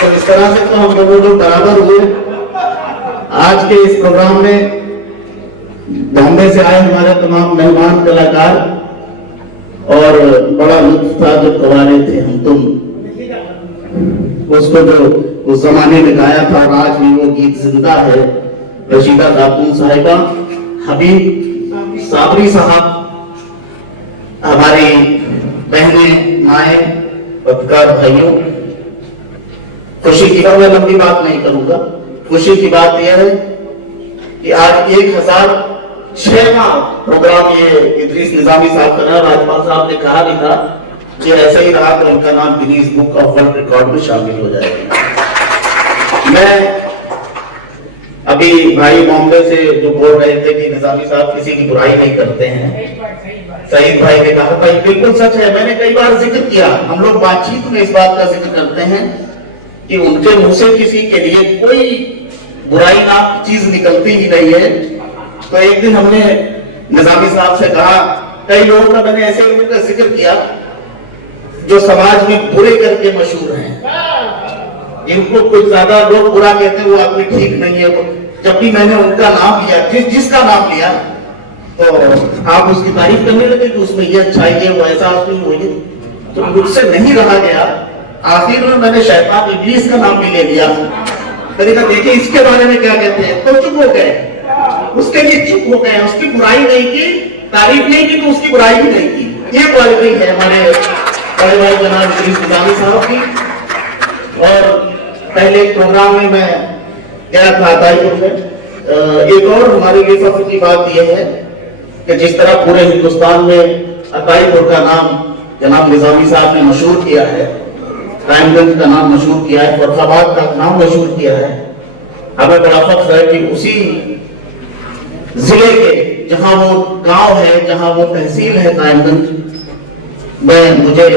तो इस तरह से तो हम दोनों लोग बराबर हुए। आज के इस प्रोग्राम में बॉम्बे से आए हमारे तमाम मेहमान कलाकार, और बड़ा लुत्फ था जब कवारे थे हम तुम, उसको जो उस जमाने में गाया था और आज भी वो गीत जिंदा है। रशीदा खातून साहिबा, हबीब साबरी साहब, हमारी बहनें, माए, पत्रकार भाइयों, खुशी की बात, मैं लंबी बात नहीं करूंगा। खुशी की बात यह है कि आज 1006वां प्रोग्राम ये इदरीस निजामी साहब का, राज्यपाल साहब ने कहा भी था कि ऐसा ही रहा तो उनका नाम Guinness book of world record में शामिल हो जाएगा। मैं अभी भाई बॉम्बे से जो बोल रहे थे कि निजामी साहब किसी की बुराई नहीं करते हैं, सईद भाई ने कहा भाई बिल्कुल सच है। मैंने कई बार जिक्र किया, हम लोग बातचीत में इस बात का जिक्र करते हैं कि उनके मुंह से किसी के लिए कोई बुराई ना चीज निकलती ही नहीं है। तो एक दिन हमने निजामी साहब से कहा, कई लोगों का मैंने ऐसे लोगों का जिक्र किया जो समाज में बुरे करके मशहूर हैं, इनको कुछ ज्यादा लोग बुरा कहते हैं, वो आदमी ठीक नहीं है। जब भी मैंने उनका नाम लिया, जिसका नाम लिया, तो आप उसकी तारीफ करने लगे कि उसमें ये अच्छाई है, वो ऐसा आदमी हो गया, तो मुझसे नहीं रहा गया। आखिर में मैंने शैतान इब्लीस का नाम भी ले लिया। मैंने कहा देखिए इसके बारे में क्या कहते हैं, तो चुप हो गए, उसके लिए चुप हो गए, उसकी बुराई नहीं की, तारीफ नहीं की तो उसकी बुराई भी नहीं की। ये क्वालिटी है हमारे बड़े भाई जनाब इदरीस निजामी साहब की। और पहले एक प्रोग्राम में मैं गया था अताईपुर में। एक और हमारे लिए फख्र की बात यह है कि जिस तरह पूरे हिंदुस्तान में अताईपुर का नाम जनाब निजामी साहब ने मशहूर किया है, कायमगंज का नाम मशहूर किया है, फर्रुखाबाद का नाम मशहूर किया है, हमें बड़ा फख्र है कि उसी जिले के जहां वो गांव है, जहां वो तहसील है कायमगंज में, मुझे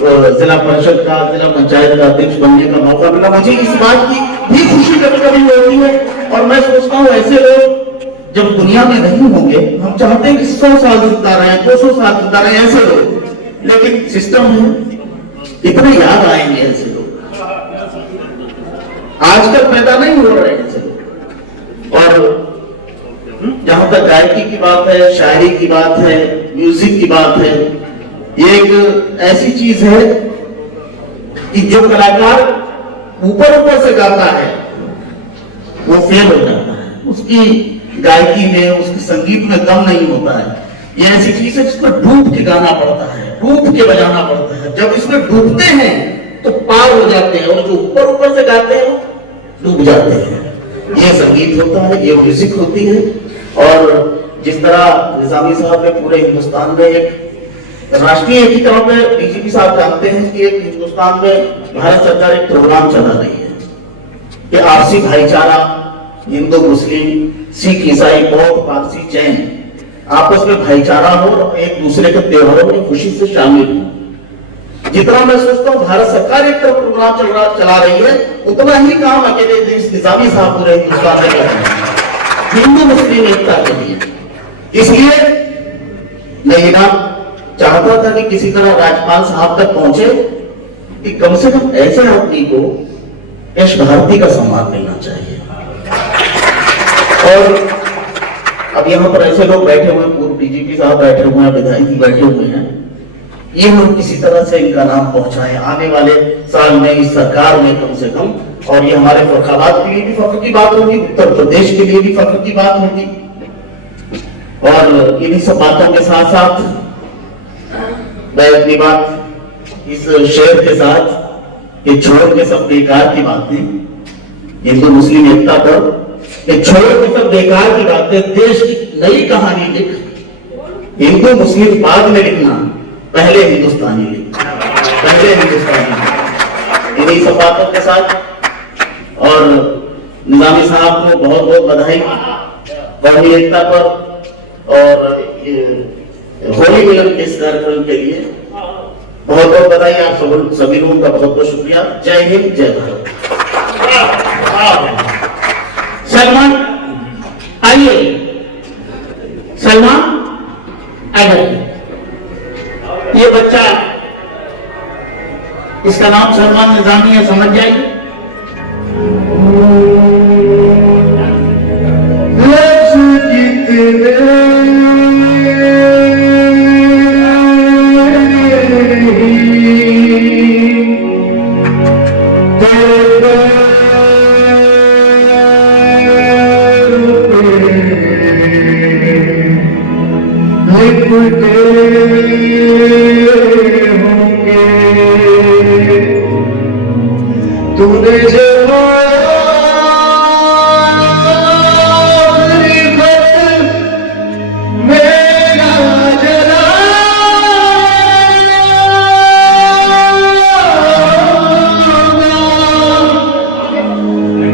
जिला परिषद का, जिला पंचायत का अध्यक्ष बनने का मौका मिला। मुझे इस बात की भी खुशी कभी कभी होती है। और मैं सोचता हूँ ऐसे लोग जब दुनिया में नहीं होंगे, हम चाहते हैं कि 100 साल जिंदा रहे, 200 साल जिंदा रहे ऐसे लोग, लेकिन सिस्टम है इतने याद आएंगे ऐसे लोग, आजकल पैदा नहीं हो रहे ऐसे लोग। और जहां तक गायकी की बात है, शायरी की बात है, म्यूजिक की बात है, ये एक ऐसी चीज है कि जो कलाकार ऊपर ऊपर से गाता है वो फेल हो जाता है, उसकी गायकी में, उसके संगीत में दम नहीं होता है। ये ऐसी चीज है जिसमें डूब के गाना पड़ता है, डूब के बजाना पड़ता है। जब इसमें डूबते हैं तो पार हो जाते हैं, और जो ऊपर ऊपर से गाते हैं वो डूब जाते हैं। ये संगीत होता है, ये म्यूजिक होती है। और जिस तरह निजामी साहब ने पूरे हिंदुस्तान में एक राष्ट्रीय एक ही तौर पर, डीजीपी साहब जानते हैं कि एक हिंदुस्तान में भारत सरकार एक प्रोग्राम चला रही है कि आपसी भाईचारा, हिंदू मुस्लिम, सिख ईसाई, बौद्ध, पारसी, जैन आपस में भाईचारा हो और एक दूसरे के त्योहारों में खुशी से शामिल हो। जितना मैं सोचता हूँ भारत सरकार एक तरफ प्रोग्राम चला रही है, उतना ही काम अकेले निजामी साहब पूरे हिंदुस्तान में कर रहे हैं हिंदू मुस्लिम एकता के लिए। इसलिए मैं ये नाम चाहता था कि किसी तरह राज्यपाल साहब तक पहुंचे कि कम से कम ऐसे आदमी को यश भारती का सम्मान मिलना चाहिए। और अब यहाँ पर ऐसे लोग बैठे हुए, पूर्व डीजीपी साहब बैठे हुए हैं, विधायक बैठे हुए हैं, ये हम किसी तरह से इनका नाम पहुंचाएं आने वाले साल में इस सरकार में कम से कम। और ये हमारे फर्रुखाबाद के लिए भी फख्र की बात होगी, उत्तर प्रदेश के लिए भी फख्र की बात होगी। और इन्हीं सब बातों के साथ साथ मैं अपनी बात इस शेर के साथ ये छोड़ के सब बेकार की बातें, हिंदू मुस्लिम एकता पर ये छोड़ के सब बेकार की बातें, देश की नई कहानी लिख, हिंदू मुस्लिम बाद में लिखना, पहले हिंदुस्तानी लिख, पहले हिंदुस्तानी। इन्हीं सब बातों के साथ और निजामी साहब को बहुत बहुत बधाई कौमी एकता पर और होली मिलन के इस कार्यक्रम के लिए बहुत बहुत बधाई। आप सभी लोगों का बहुत बहुत शुक्रिया। जय हिंद, जय भारत। सलमान आइए, सलमान आइए। ये बच्चा, इसका नाम सलमान निजामी है, समझ जाइए। होंगे। तूने जब आखिरी खत मेरा जलाया,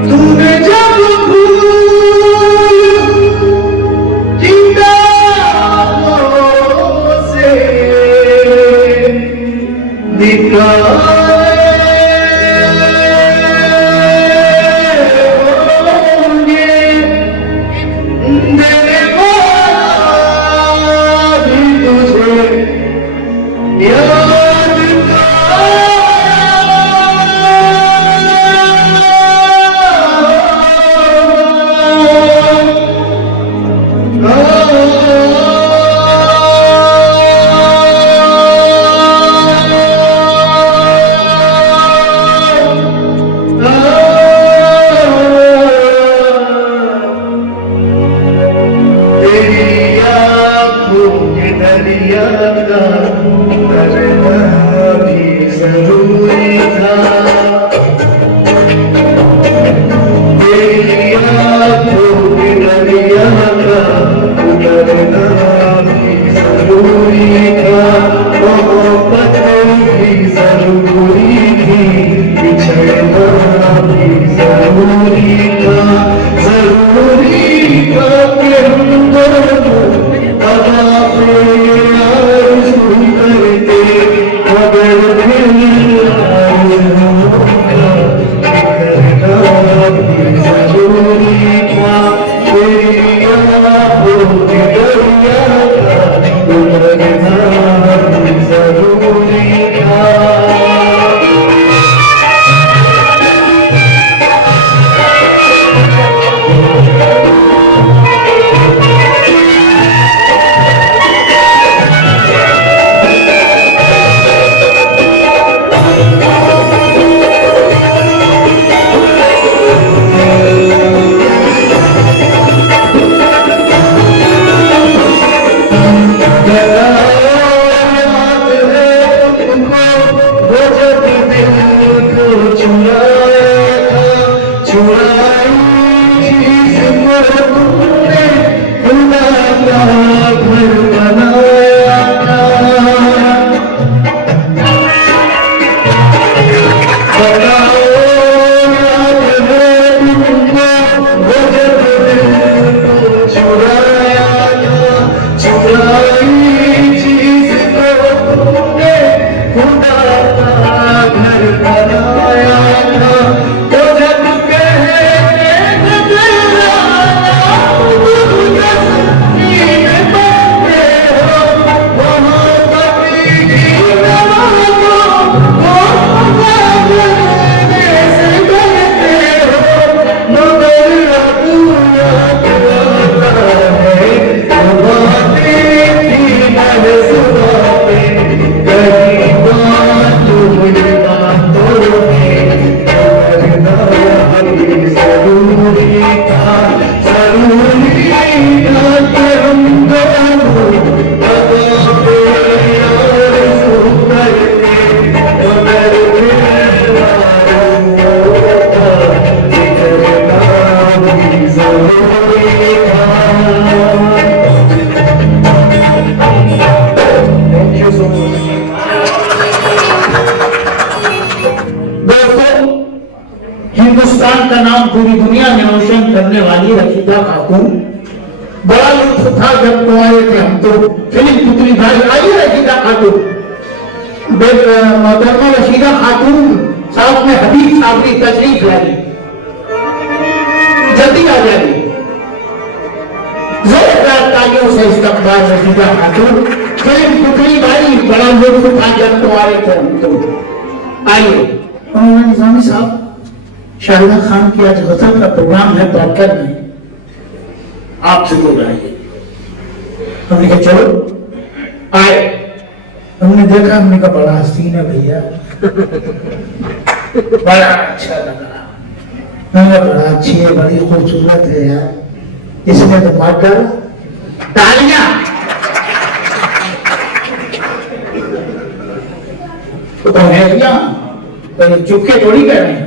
तूने जब किताबों से निकाले होंगे, देने वाला भी तुझे याद तेरी आँखों के दरिया का तरना भी जरूरी था। तेरी आँखों के दरिया का उतरना भी जरूरी था। मोहब्बत भी जरूरी थी, बिछड़ना भी जरूरी था। जरूरी था कि हम दोनों आवाज़ें आरज़ू करते, मगर फिर आरज़ू का बिखरना भी जरूरी था। तेरी आँखों के दरिया का उतरना भी जरूरी था। हिंदुस्तान का नाम पूरी दुनिया में रोशन करने वाली रशीदा खातून, बड़ा लुत्फ था जब तो आए थे हम तो फिल्म पुतली भाई आई रशीदा खातून, मोहतरमा रशीदा खातून साथ में हबीब साबरी तशरीफ लाई, जल्दी आ जाएगी। जोरदार तालियों से इस्तकबाल रशीदा खातून, फिल्म पुतली भाई बड़ा लुत्फ था जब तो आए थे हम तो। आइए निजामी साहब, शाहिदा खान की आज गजल का प्रोग्राम है बरकर में, आप जरूर आइए। हमने कहा चलो आए, हमने देखा, हमने कहा बड़ा हसीन है भैया, बड़ा अच्छा लगा, मैंने बड़ा अच्छी है, बड़ी खूबसूरत है यार, इसमें तो मार डाला, तालियां। तो कौन है भैया, तो चुपके थोड़ी कह रहे हैं।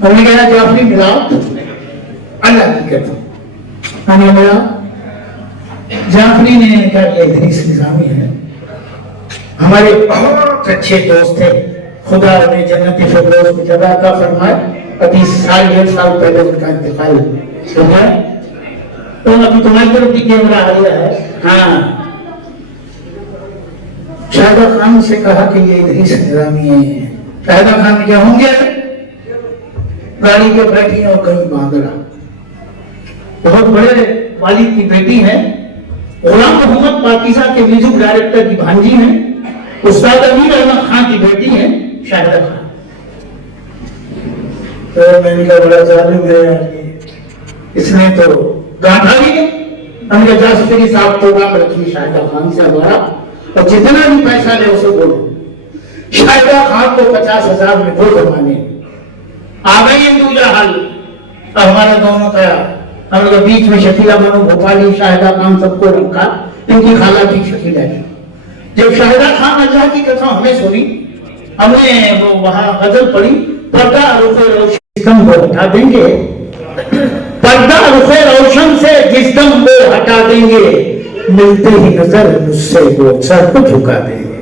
हमने कहा जाफरी मिलाओ अल्लाह की कसम। हमने मिला जाफरी ने कहा इदरीस निजामी है, हमारे बहुत अच्छे दोस्त थे, खुदा उन्हें जन्नत फिरदौस में जगह का फरमाए। अभी 1.5 साल पहले उनका इंतकाल हुआ है। तो अभी तुम्हारी तरफ भी कैमरा आ गया है। हाँ, शाहिदा खान से कहा कि ये इदरीस निजामी है। शाहिदा खान क्या होंगे, गाड़ी पे बैठी है और कहीं बांद्रा, बहुत बड़े वालिद की बेटी है, गुलाम मोहम्मद पाकिजा के म्यूजिक डायरेक्टर की भांजी है, उस्ताद अमीर अहमद खान की बेटी है शाहिदा खान। तो मैंने कहा बड़ा जालिम है यार, इसने तो गांधा भी है। हमने कहा जाफरी साहब प्रोग्राम रखिए शाहिदा खान से हमारा, और जितना भी पैसा ले उसे बोलो। शाहिदा खान को 50,000 में वो जमाने आ गई हिंदू हाल। हमारा दोनों का हम लोग बीच में शकीला बानो भोपाली शाहिदा खान सबको रखा, इनकी खाला थी शकीला जी। जब शाहिदा खान अल्लाह की कसम हमें सुनी, हमने वो वहां गजल पढ़ी, पर्दा रुखे रोशन को हटा देंगे, पर्दा रुखे रोशन से जिस्म को हटा देंगे, मिलते ही नजर मुझसे वो सर को झुका देंगे।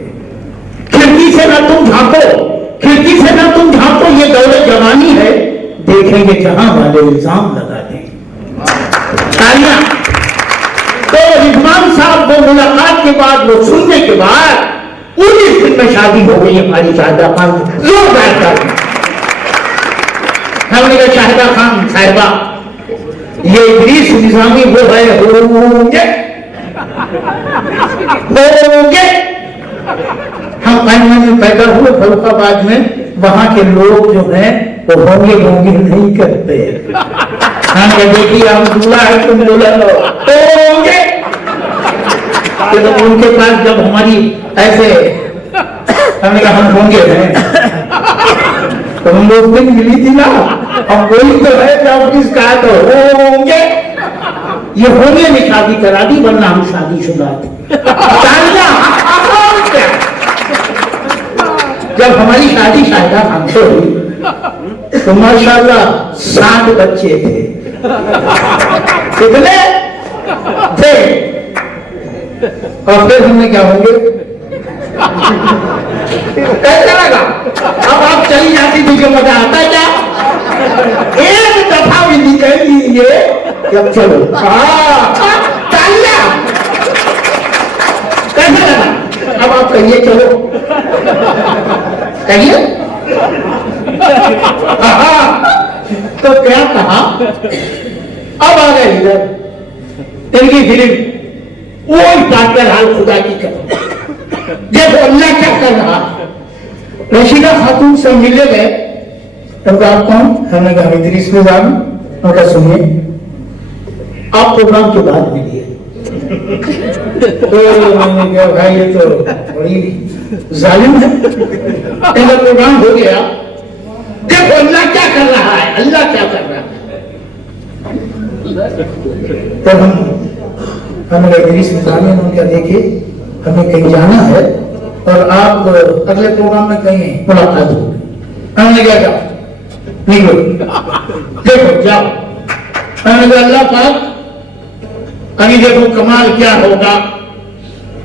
खिड़की से ना तुम झांको, खिड़की से ना तुम झांको, ये दौरे जवानी है, देखेंगे जहां वाले इल्जाम लगा देंगे। तालियां। तो रिजवान साहब को मुलाकात के बाद, वो सुनने के बाद 19 दिन में शादी हो गई हमारी शाहिदा खान से। जोरदार ताली। हमने कहा शाहिदा खान साहिबा, ये इदरीस निजामी वो है, होंगे हम कन्या में पैदा हुए फरुखाबाद में, वहां के लोग जो हैं वो होंगे होंगे नहीं करते। हमने देखिए हम दूल्हा है तुम दुल्हन होंगे, तो उनके पास जब हमारी ऐसे हमने कहा हम होंगे हैं, तो हम लोग दिन मिली थी ना, हम कोई तो है जब इसका तो होंगे, ये होंगे ने शादी करा दी, वरना हम शादीशुदा थे। जब हमारी शादी शाहिदा खान से हुई तो माशाल्लाह 7 बच्चे थे। कितने थे? और फिर हमने क्या होंगे कैसे लगा? अब आप चली जाती मुझे मजा आता क्या? एक दफा भी निकल लीजिए जब चलो। कैसे लगा? अब आप कहिए चलो, कहिए। तो क्या कहा? अब आ गए इधर इनकी फिल्म, वो डॉक्टर हाल खुदा की कसम। देखो अल्लाह क्या कर रहा। रशीदा खातून से मिले गए, तो आप कौन? हमने कहा इदरीस निजामी। उनका सुनिए, आप प्रोग्राम के बाद मिलिए। तो मैंने कहा भाई ये तो बड़ी जालिम है। इनका प्रोग्राम हो गया, देखो अल्लाह क्या कर रहा है, अल्लाह क्या कर रहा है। तब हमने इदरीस निजामी ने उनका देखिए हमें कहीं जाना है और आप अगले प्रोग्राम में कहीं मुलाकात होगी। हमने क्या कहा निकलो, देखो जाओ। हमने कहा अल्लाह पाक अभी देखो कमाल क्या होगा,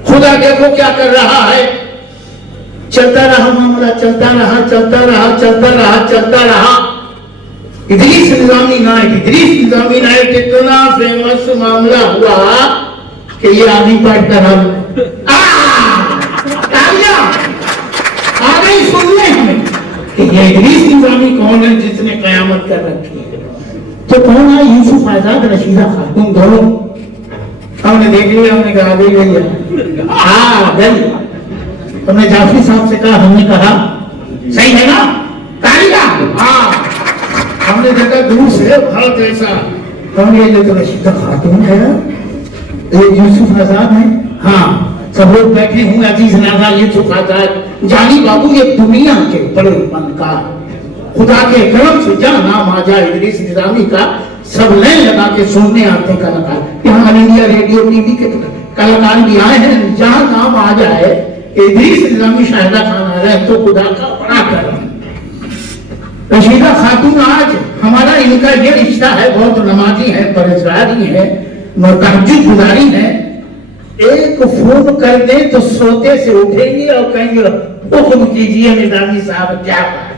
खुदा देखो क्या कर रहा है। चलता रहा मामला, चलता रहा चलता रहा चलता रहा चलता रहा। इदरीस निजामी नाइट, इदरीस निजामी नाइट इतना फेमस मामला हुआ कि ये आदमी पढ़कर हम आ गई सुनने हमें कि ये इदरीस निजामी कौन है जिसने कयामत कर रखी है। तो कौन है? यूसुफ आजाद, रशीदा खातून दोनों। हमने देख लिया, हमने कहा गई गई हाँ गई। हमने जाफरी साहब से कहा, हमने कहा सही है ना तालिका? हाँ। हमने देखा दूर से भारत ऐसा, हमने ये तो रशीदा खातून है, ये यूसुफ आजाद है। हाँ, सब लोग बैठे हुए, अजीज नाजा यूसुफ आजाद, जानी बाबू ये दुनिया के बड़े फनकार, खुदा के करम से जहाँ नाम आ जाए इदरीस निजामी का, सब लाइन लगा के सुनने आते कलाकार। यहाँ ऑल इंडिया रेडियो टीवी के कलाकार भी आए हैं, जहाँ नाम आ जाए इदरीस इस्लामी शाहिदा खान आ रहा है तो खुदा का बड़ा करम। रशीदा खातून आज हमारा इनका ये रिश्ता है, बहुत नमाजी है, परहेजगारी है, तहज्जुद गुजारी है। एक फोन कर दे तो सोते से उठेंगे और कहेंगे हुक्म कीजिए निजामी साहब, क्या बात।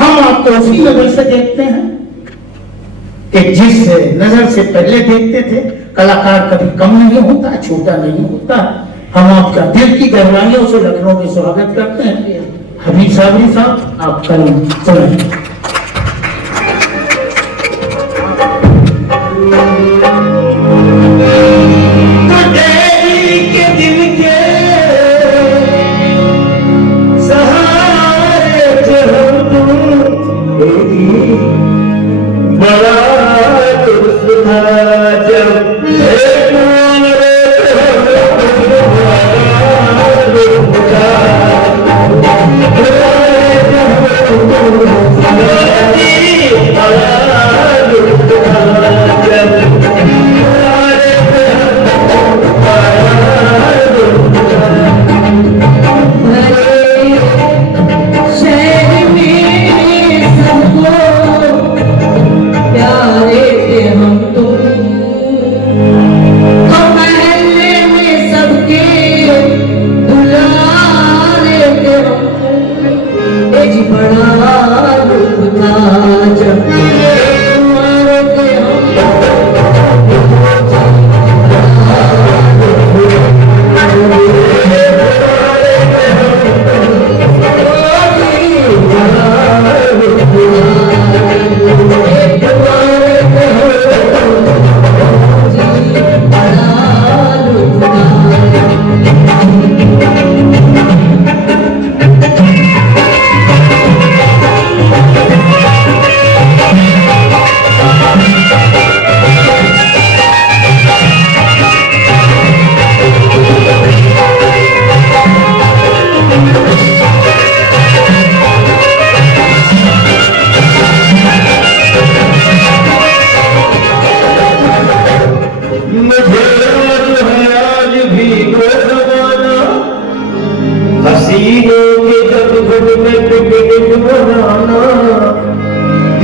हम आपको उसी नजर से देखते हैं कि जिस नजर से पहले देखते थे। कलाकार कभी कम नहीं होता, छोटा नहीं होता। हम आपका दिल की गहराइयों से लखनऊ में स्वागत करते हैं। हबीब साबरी साहब, आप कलम सुनाइए। बड़ा दुख था जब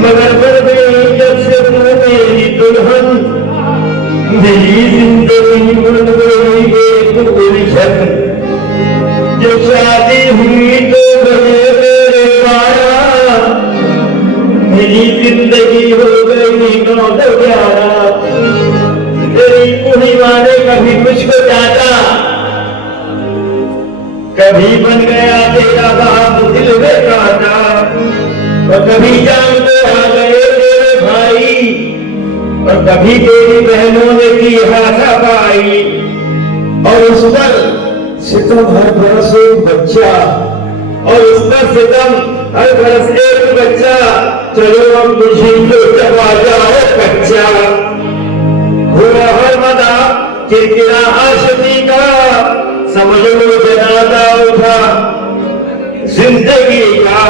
मगर कर गई जब से तू मेरी दुल्हन, मेरी जिंदगी बन गई एक उलझन। जब शादी हुई तो बजे मेरे पाया, मेरी जिंदगी हो गई 9-11। तेरी कुड़ी वाले कभी मुझको जाता, कभी बन गया तेरा बाप दिल में काटा, और कभी जान पे आ गए तेरे भाई, और कभी तेरी बहनों ने की हाथापाई। और उस पर सितम हर बरस एक बच्चा, और उस पर सितम हर बरस एक बच्चा। चलो अब मुझे तो दबा जाओ कच्चा। हुआ हर मदा किरकिरा आशिकी का, समझ लो जनाजा उठा जिंदगी का।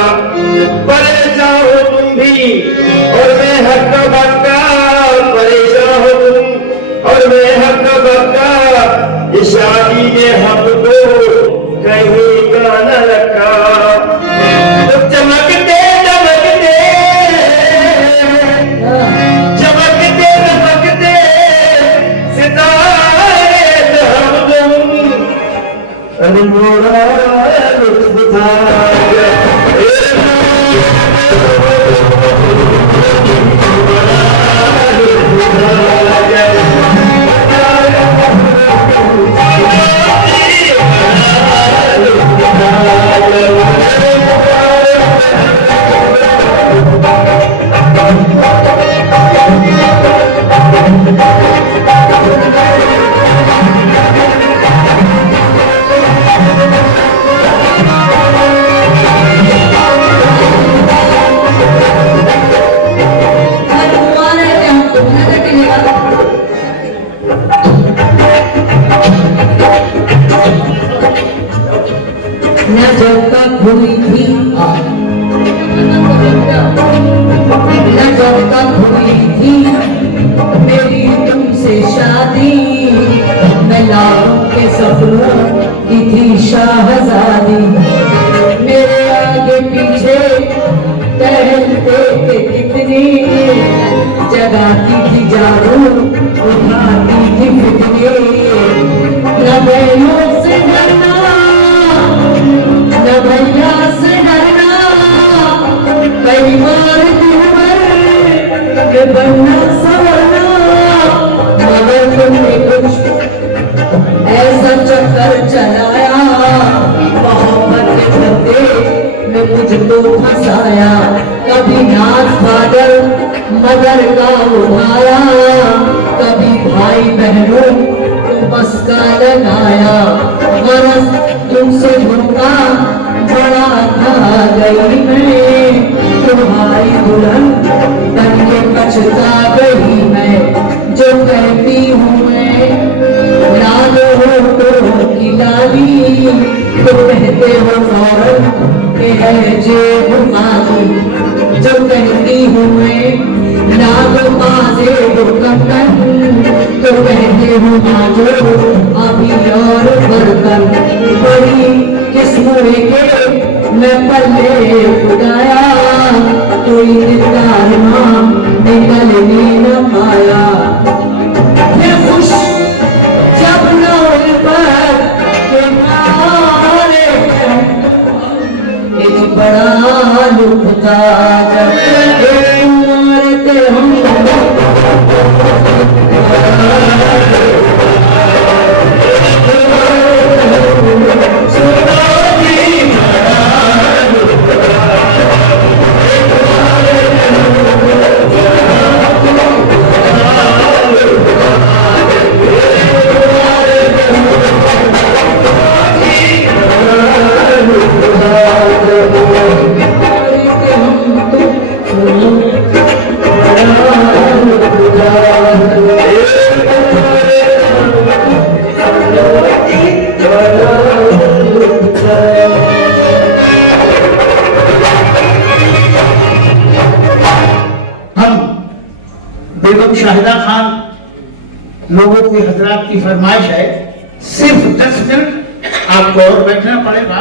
परेशान हो तुम भी और मैं हक्का बक्का, परेशान हो तुम और मैं हक्का बक्का। इस शादी ने हमको कहीं का न रखा। तो चमकते चमकते चमकते चमकते सितारे हम अनमोड़ा लुत्फ था। न जब तक हुई थी न जब तक हुई थी मेरी तुमसे शादी, मैं लाऊं शाहजादी मेरे आगे पीछे टहलते थे कितनी, जगाती थी जादू उठाती थी फिक्रे, न बैलों से डरना न भैया से डरना, कई बार दिन भर बनना संवरना, मगर तुमने कुछ ऐसा चक्कर चलाया, मोहब्बत के धंधे में मुझको फंसाया, कभी नाच फादर मदर का उठाया, कभी भाई बहनों को बस का लगाया, गरज तुमसे धोखा बड़ा खा गई मैं, तुम्हारी दुल्हन बन के पछता गई मैं, जो कहती हूँ मैं लाल हो तो की लाली, तो कहते हो फौरन के है जेब खाली, जो कहती हूँ मैं लाल पासे कंगन, तो कहते हो मांगो अभी और बर्तन, बड़ी किस्मों के मैं पल्ले उड़ाया, कोई दिलदार नाम निकलने न पाया, मैं खुश जब नौल पर के मारे, एक बड़ा लुत्फ जब मारते हम बेगम शाहिदा खान लोगों की हजरात की फरमाइश है, सिर्फ 10 मिनट आपको और बैठना पड़ेगा।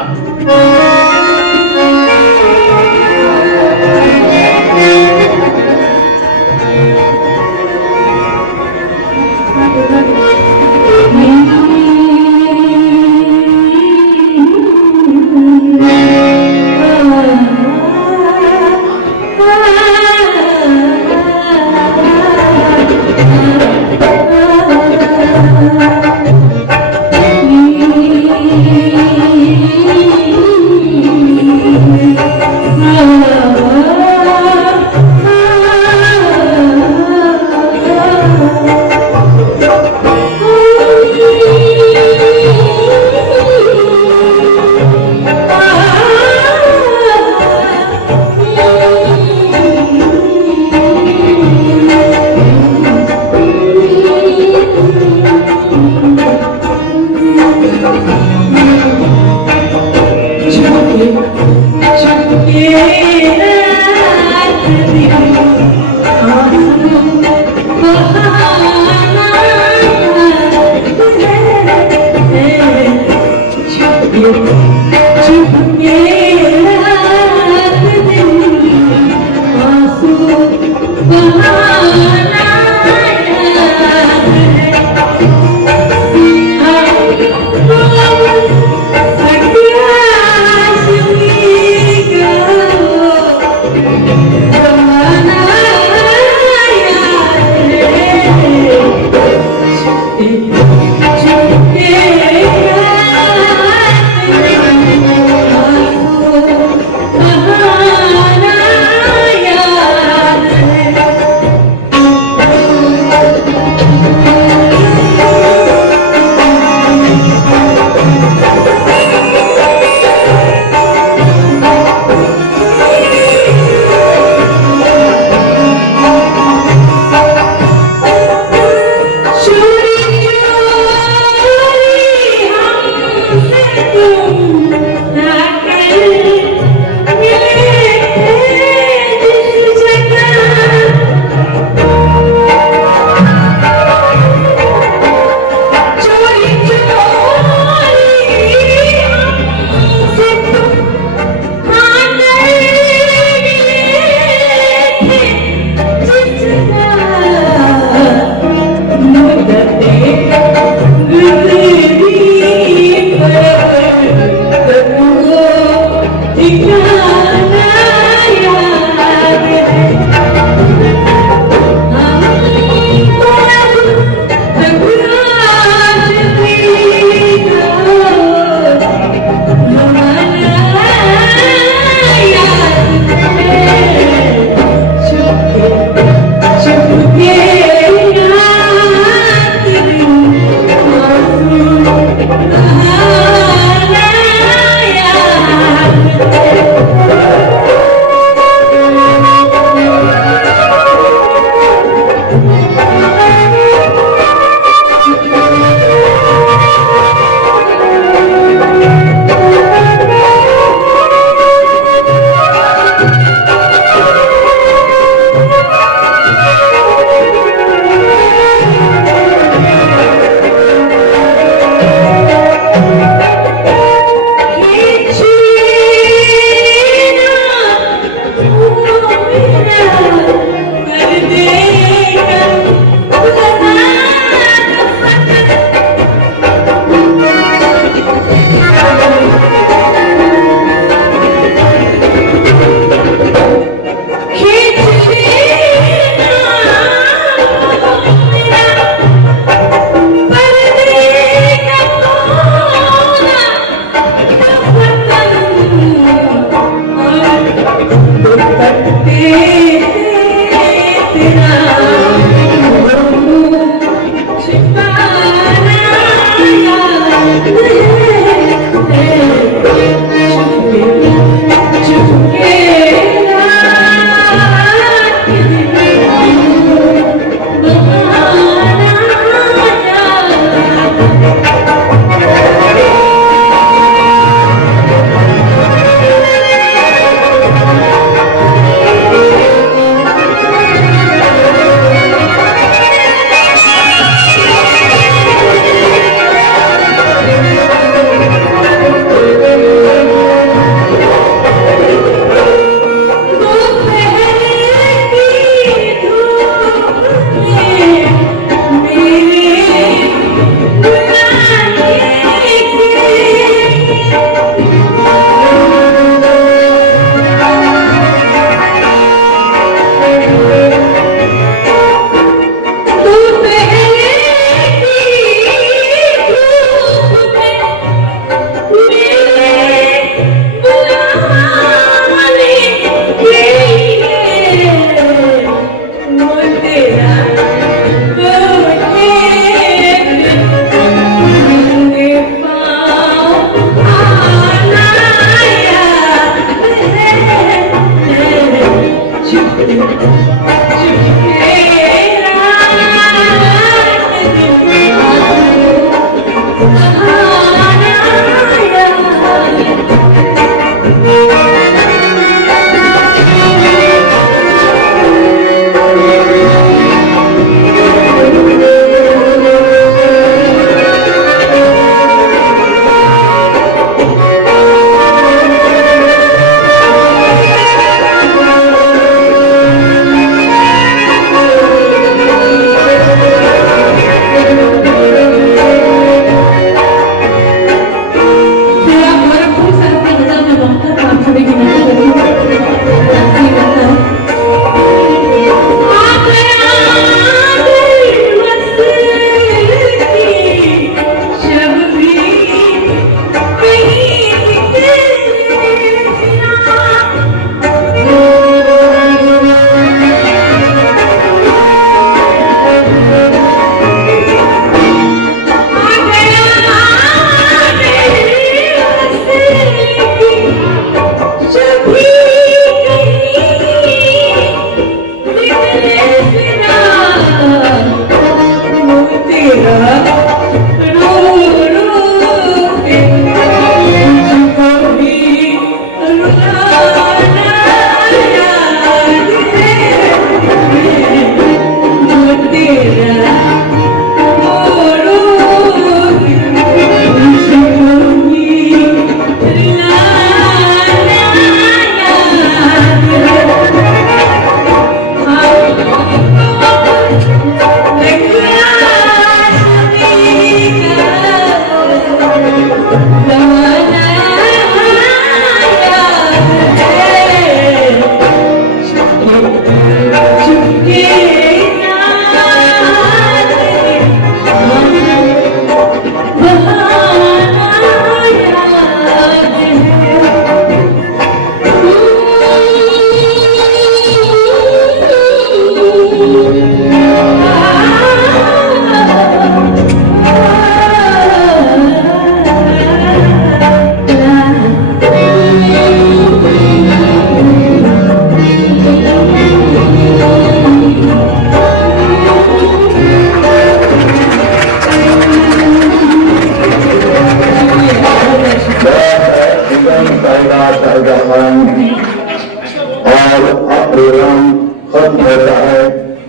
खत्म होता है।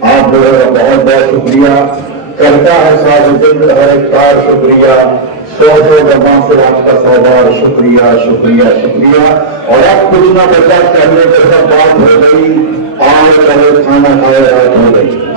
आप लोगों का बहुत बहुत शुक्रिया करता है सारे दिन हर एक बार शुक्रिया 100 दफा से आपका 100 बार शुक्रिया शुक्रिया शुक्रिया। और अब कुछ ना बचा करने के सब बात हो गई, आज चले खाना खाए रात हो गई।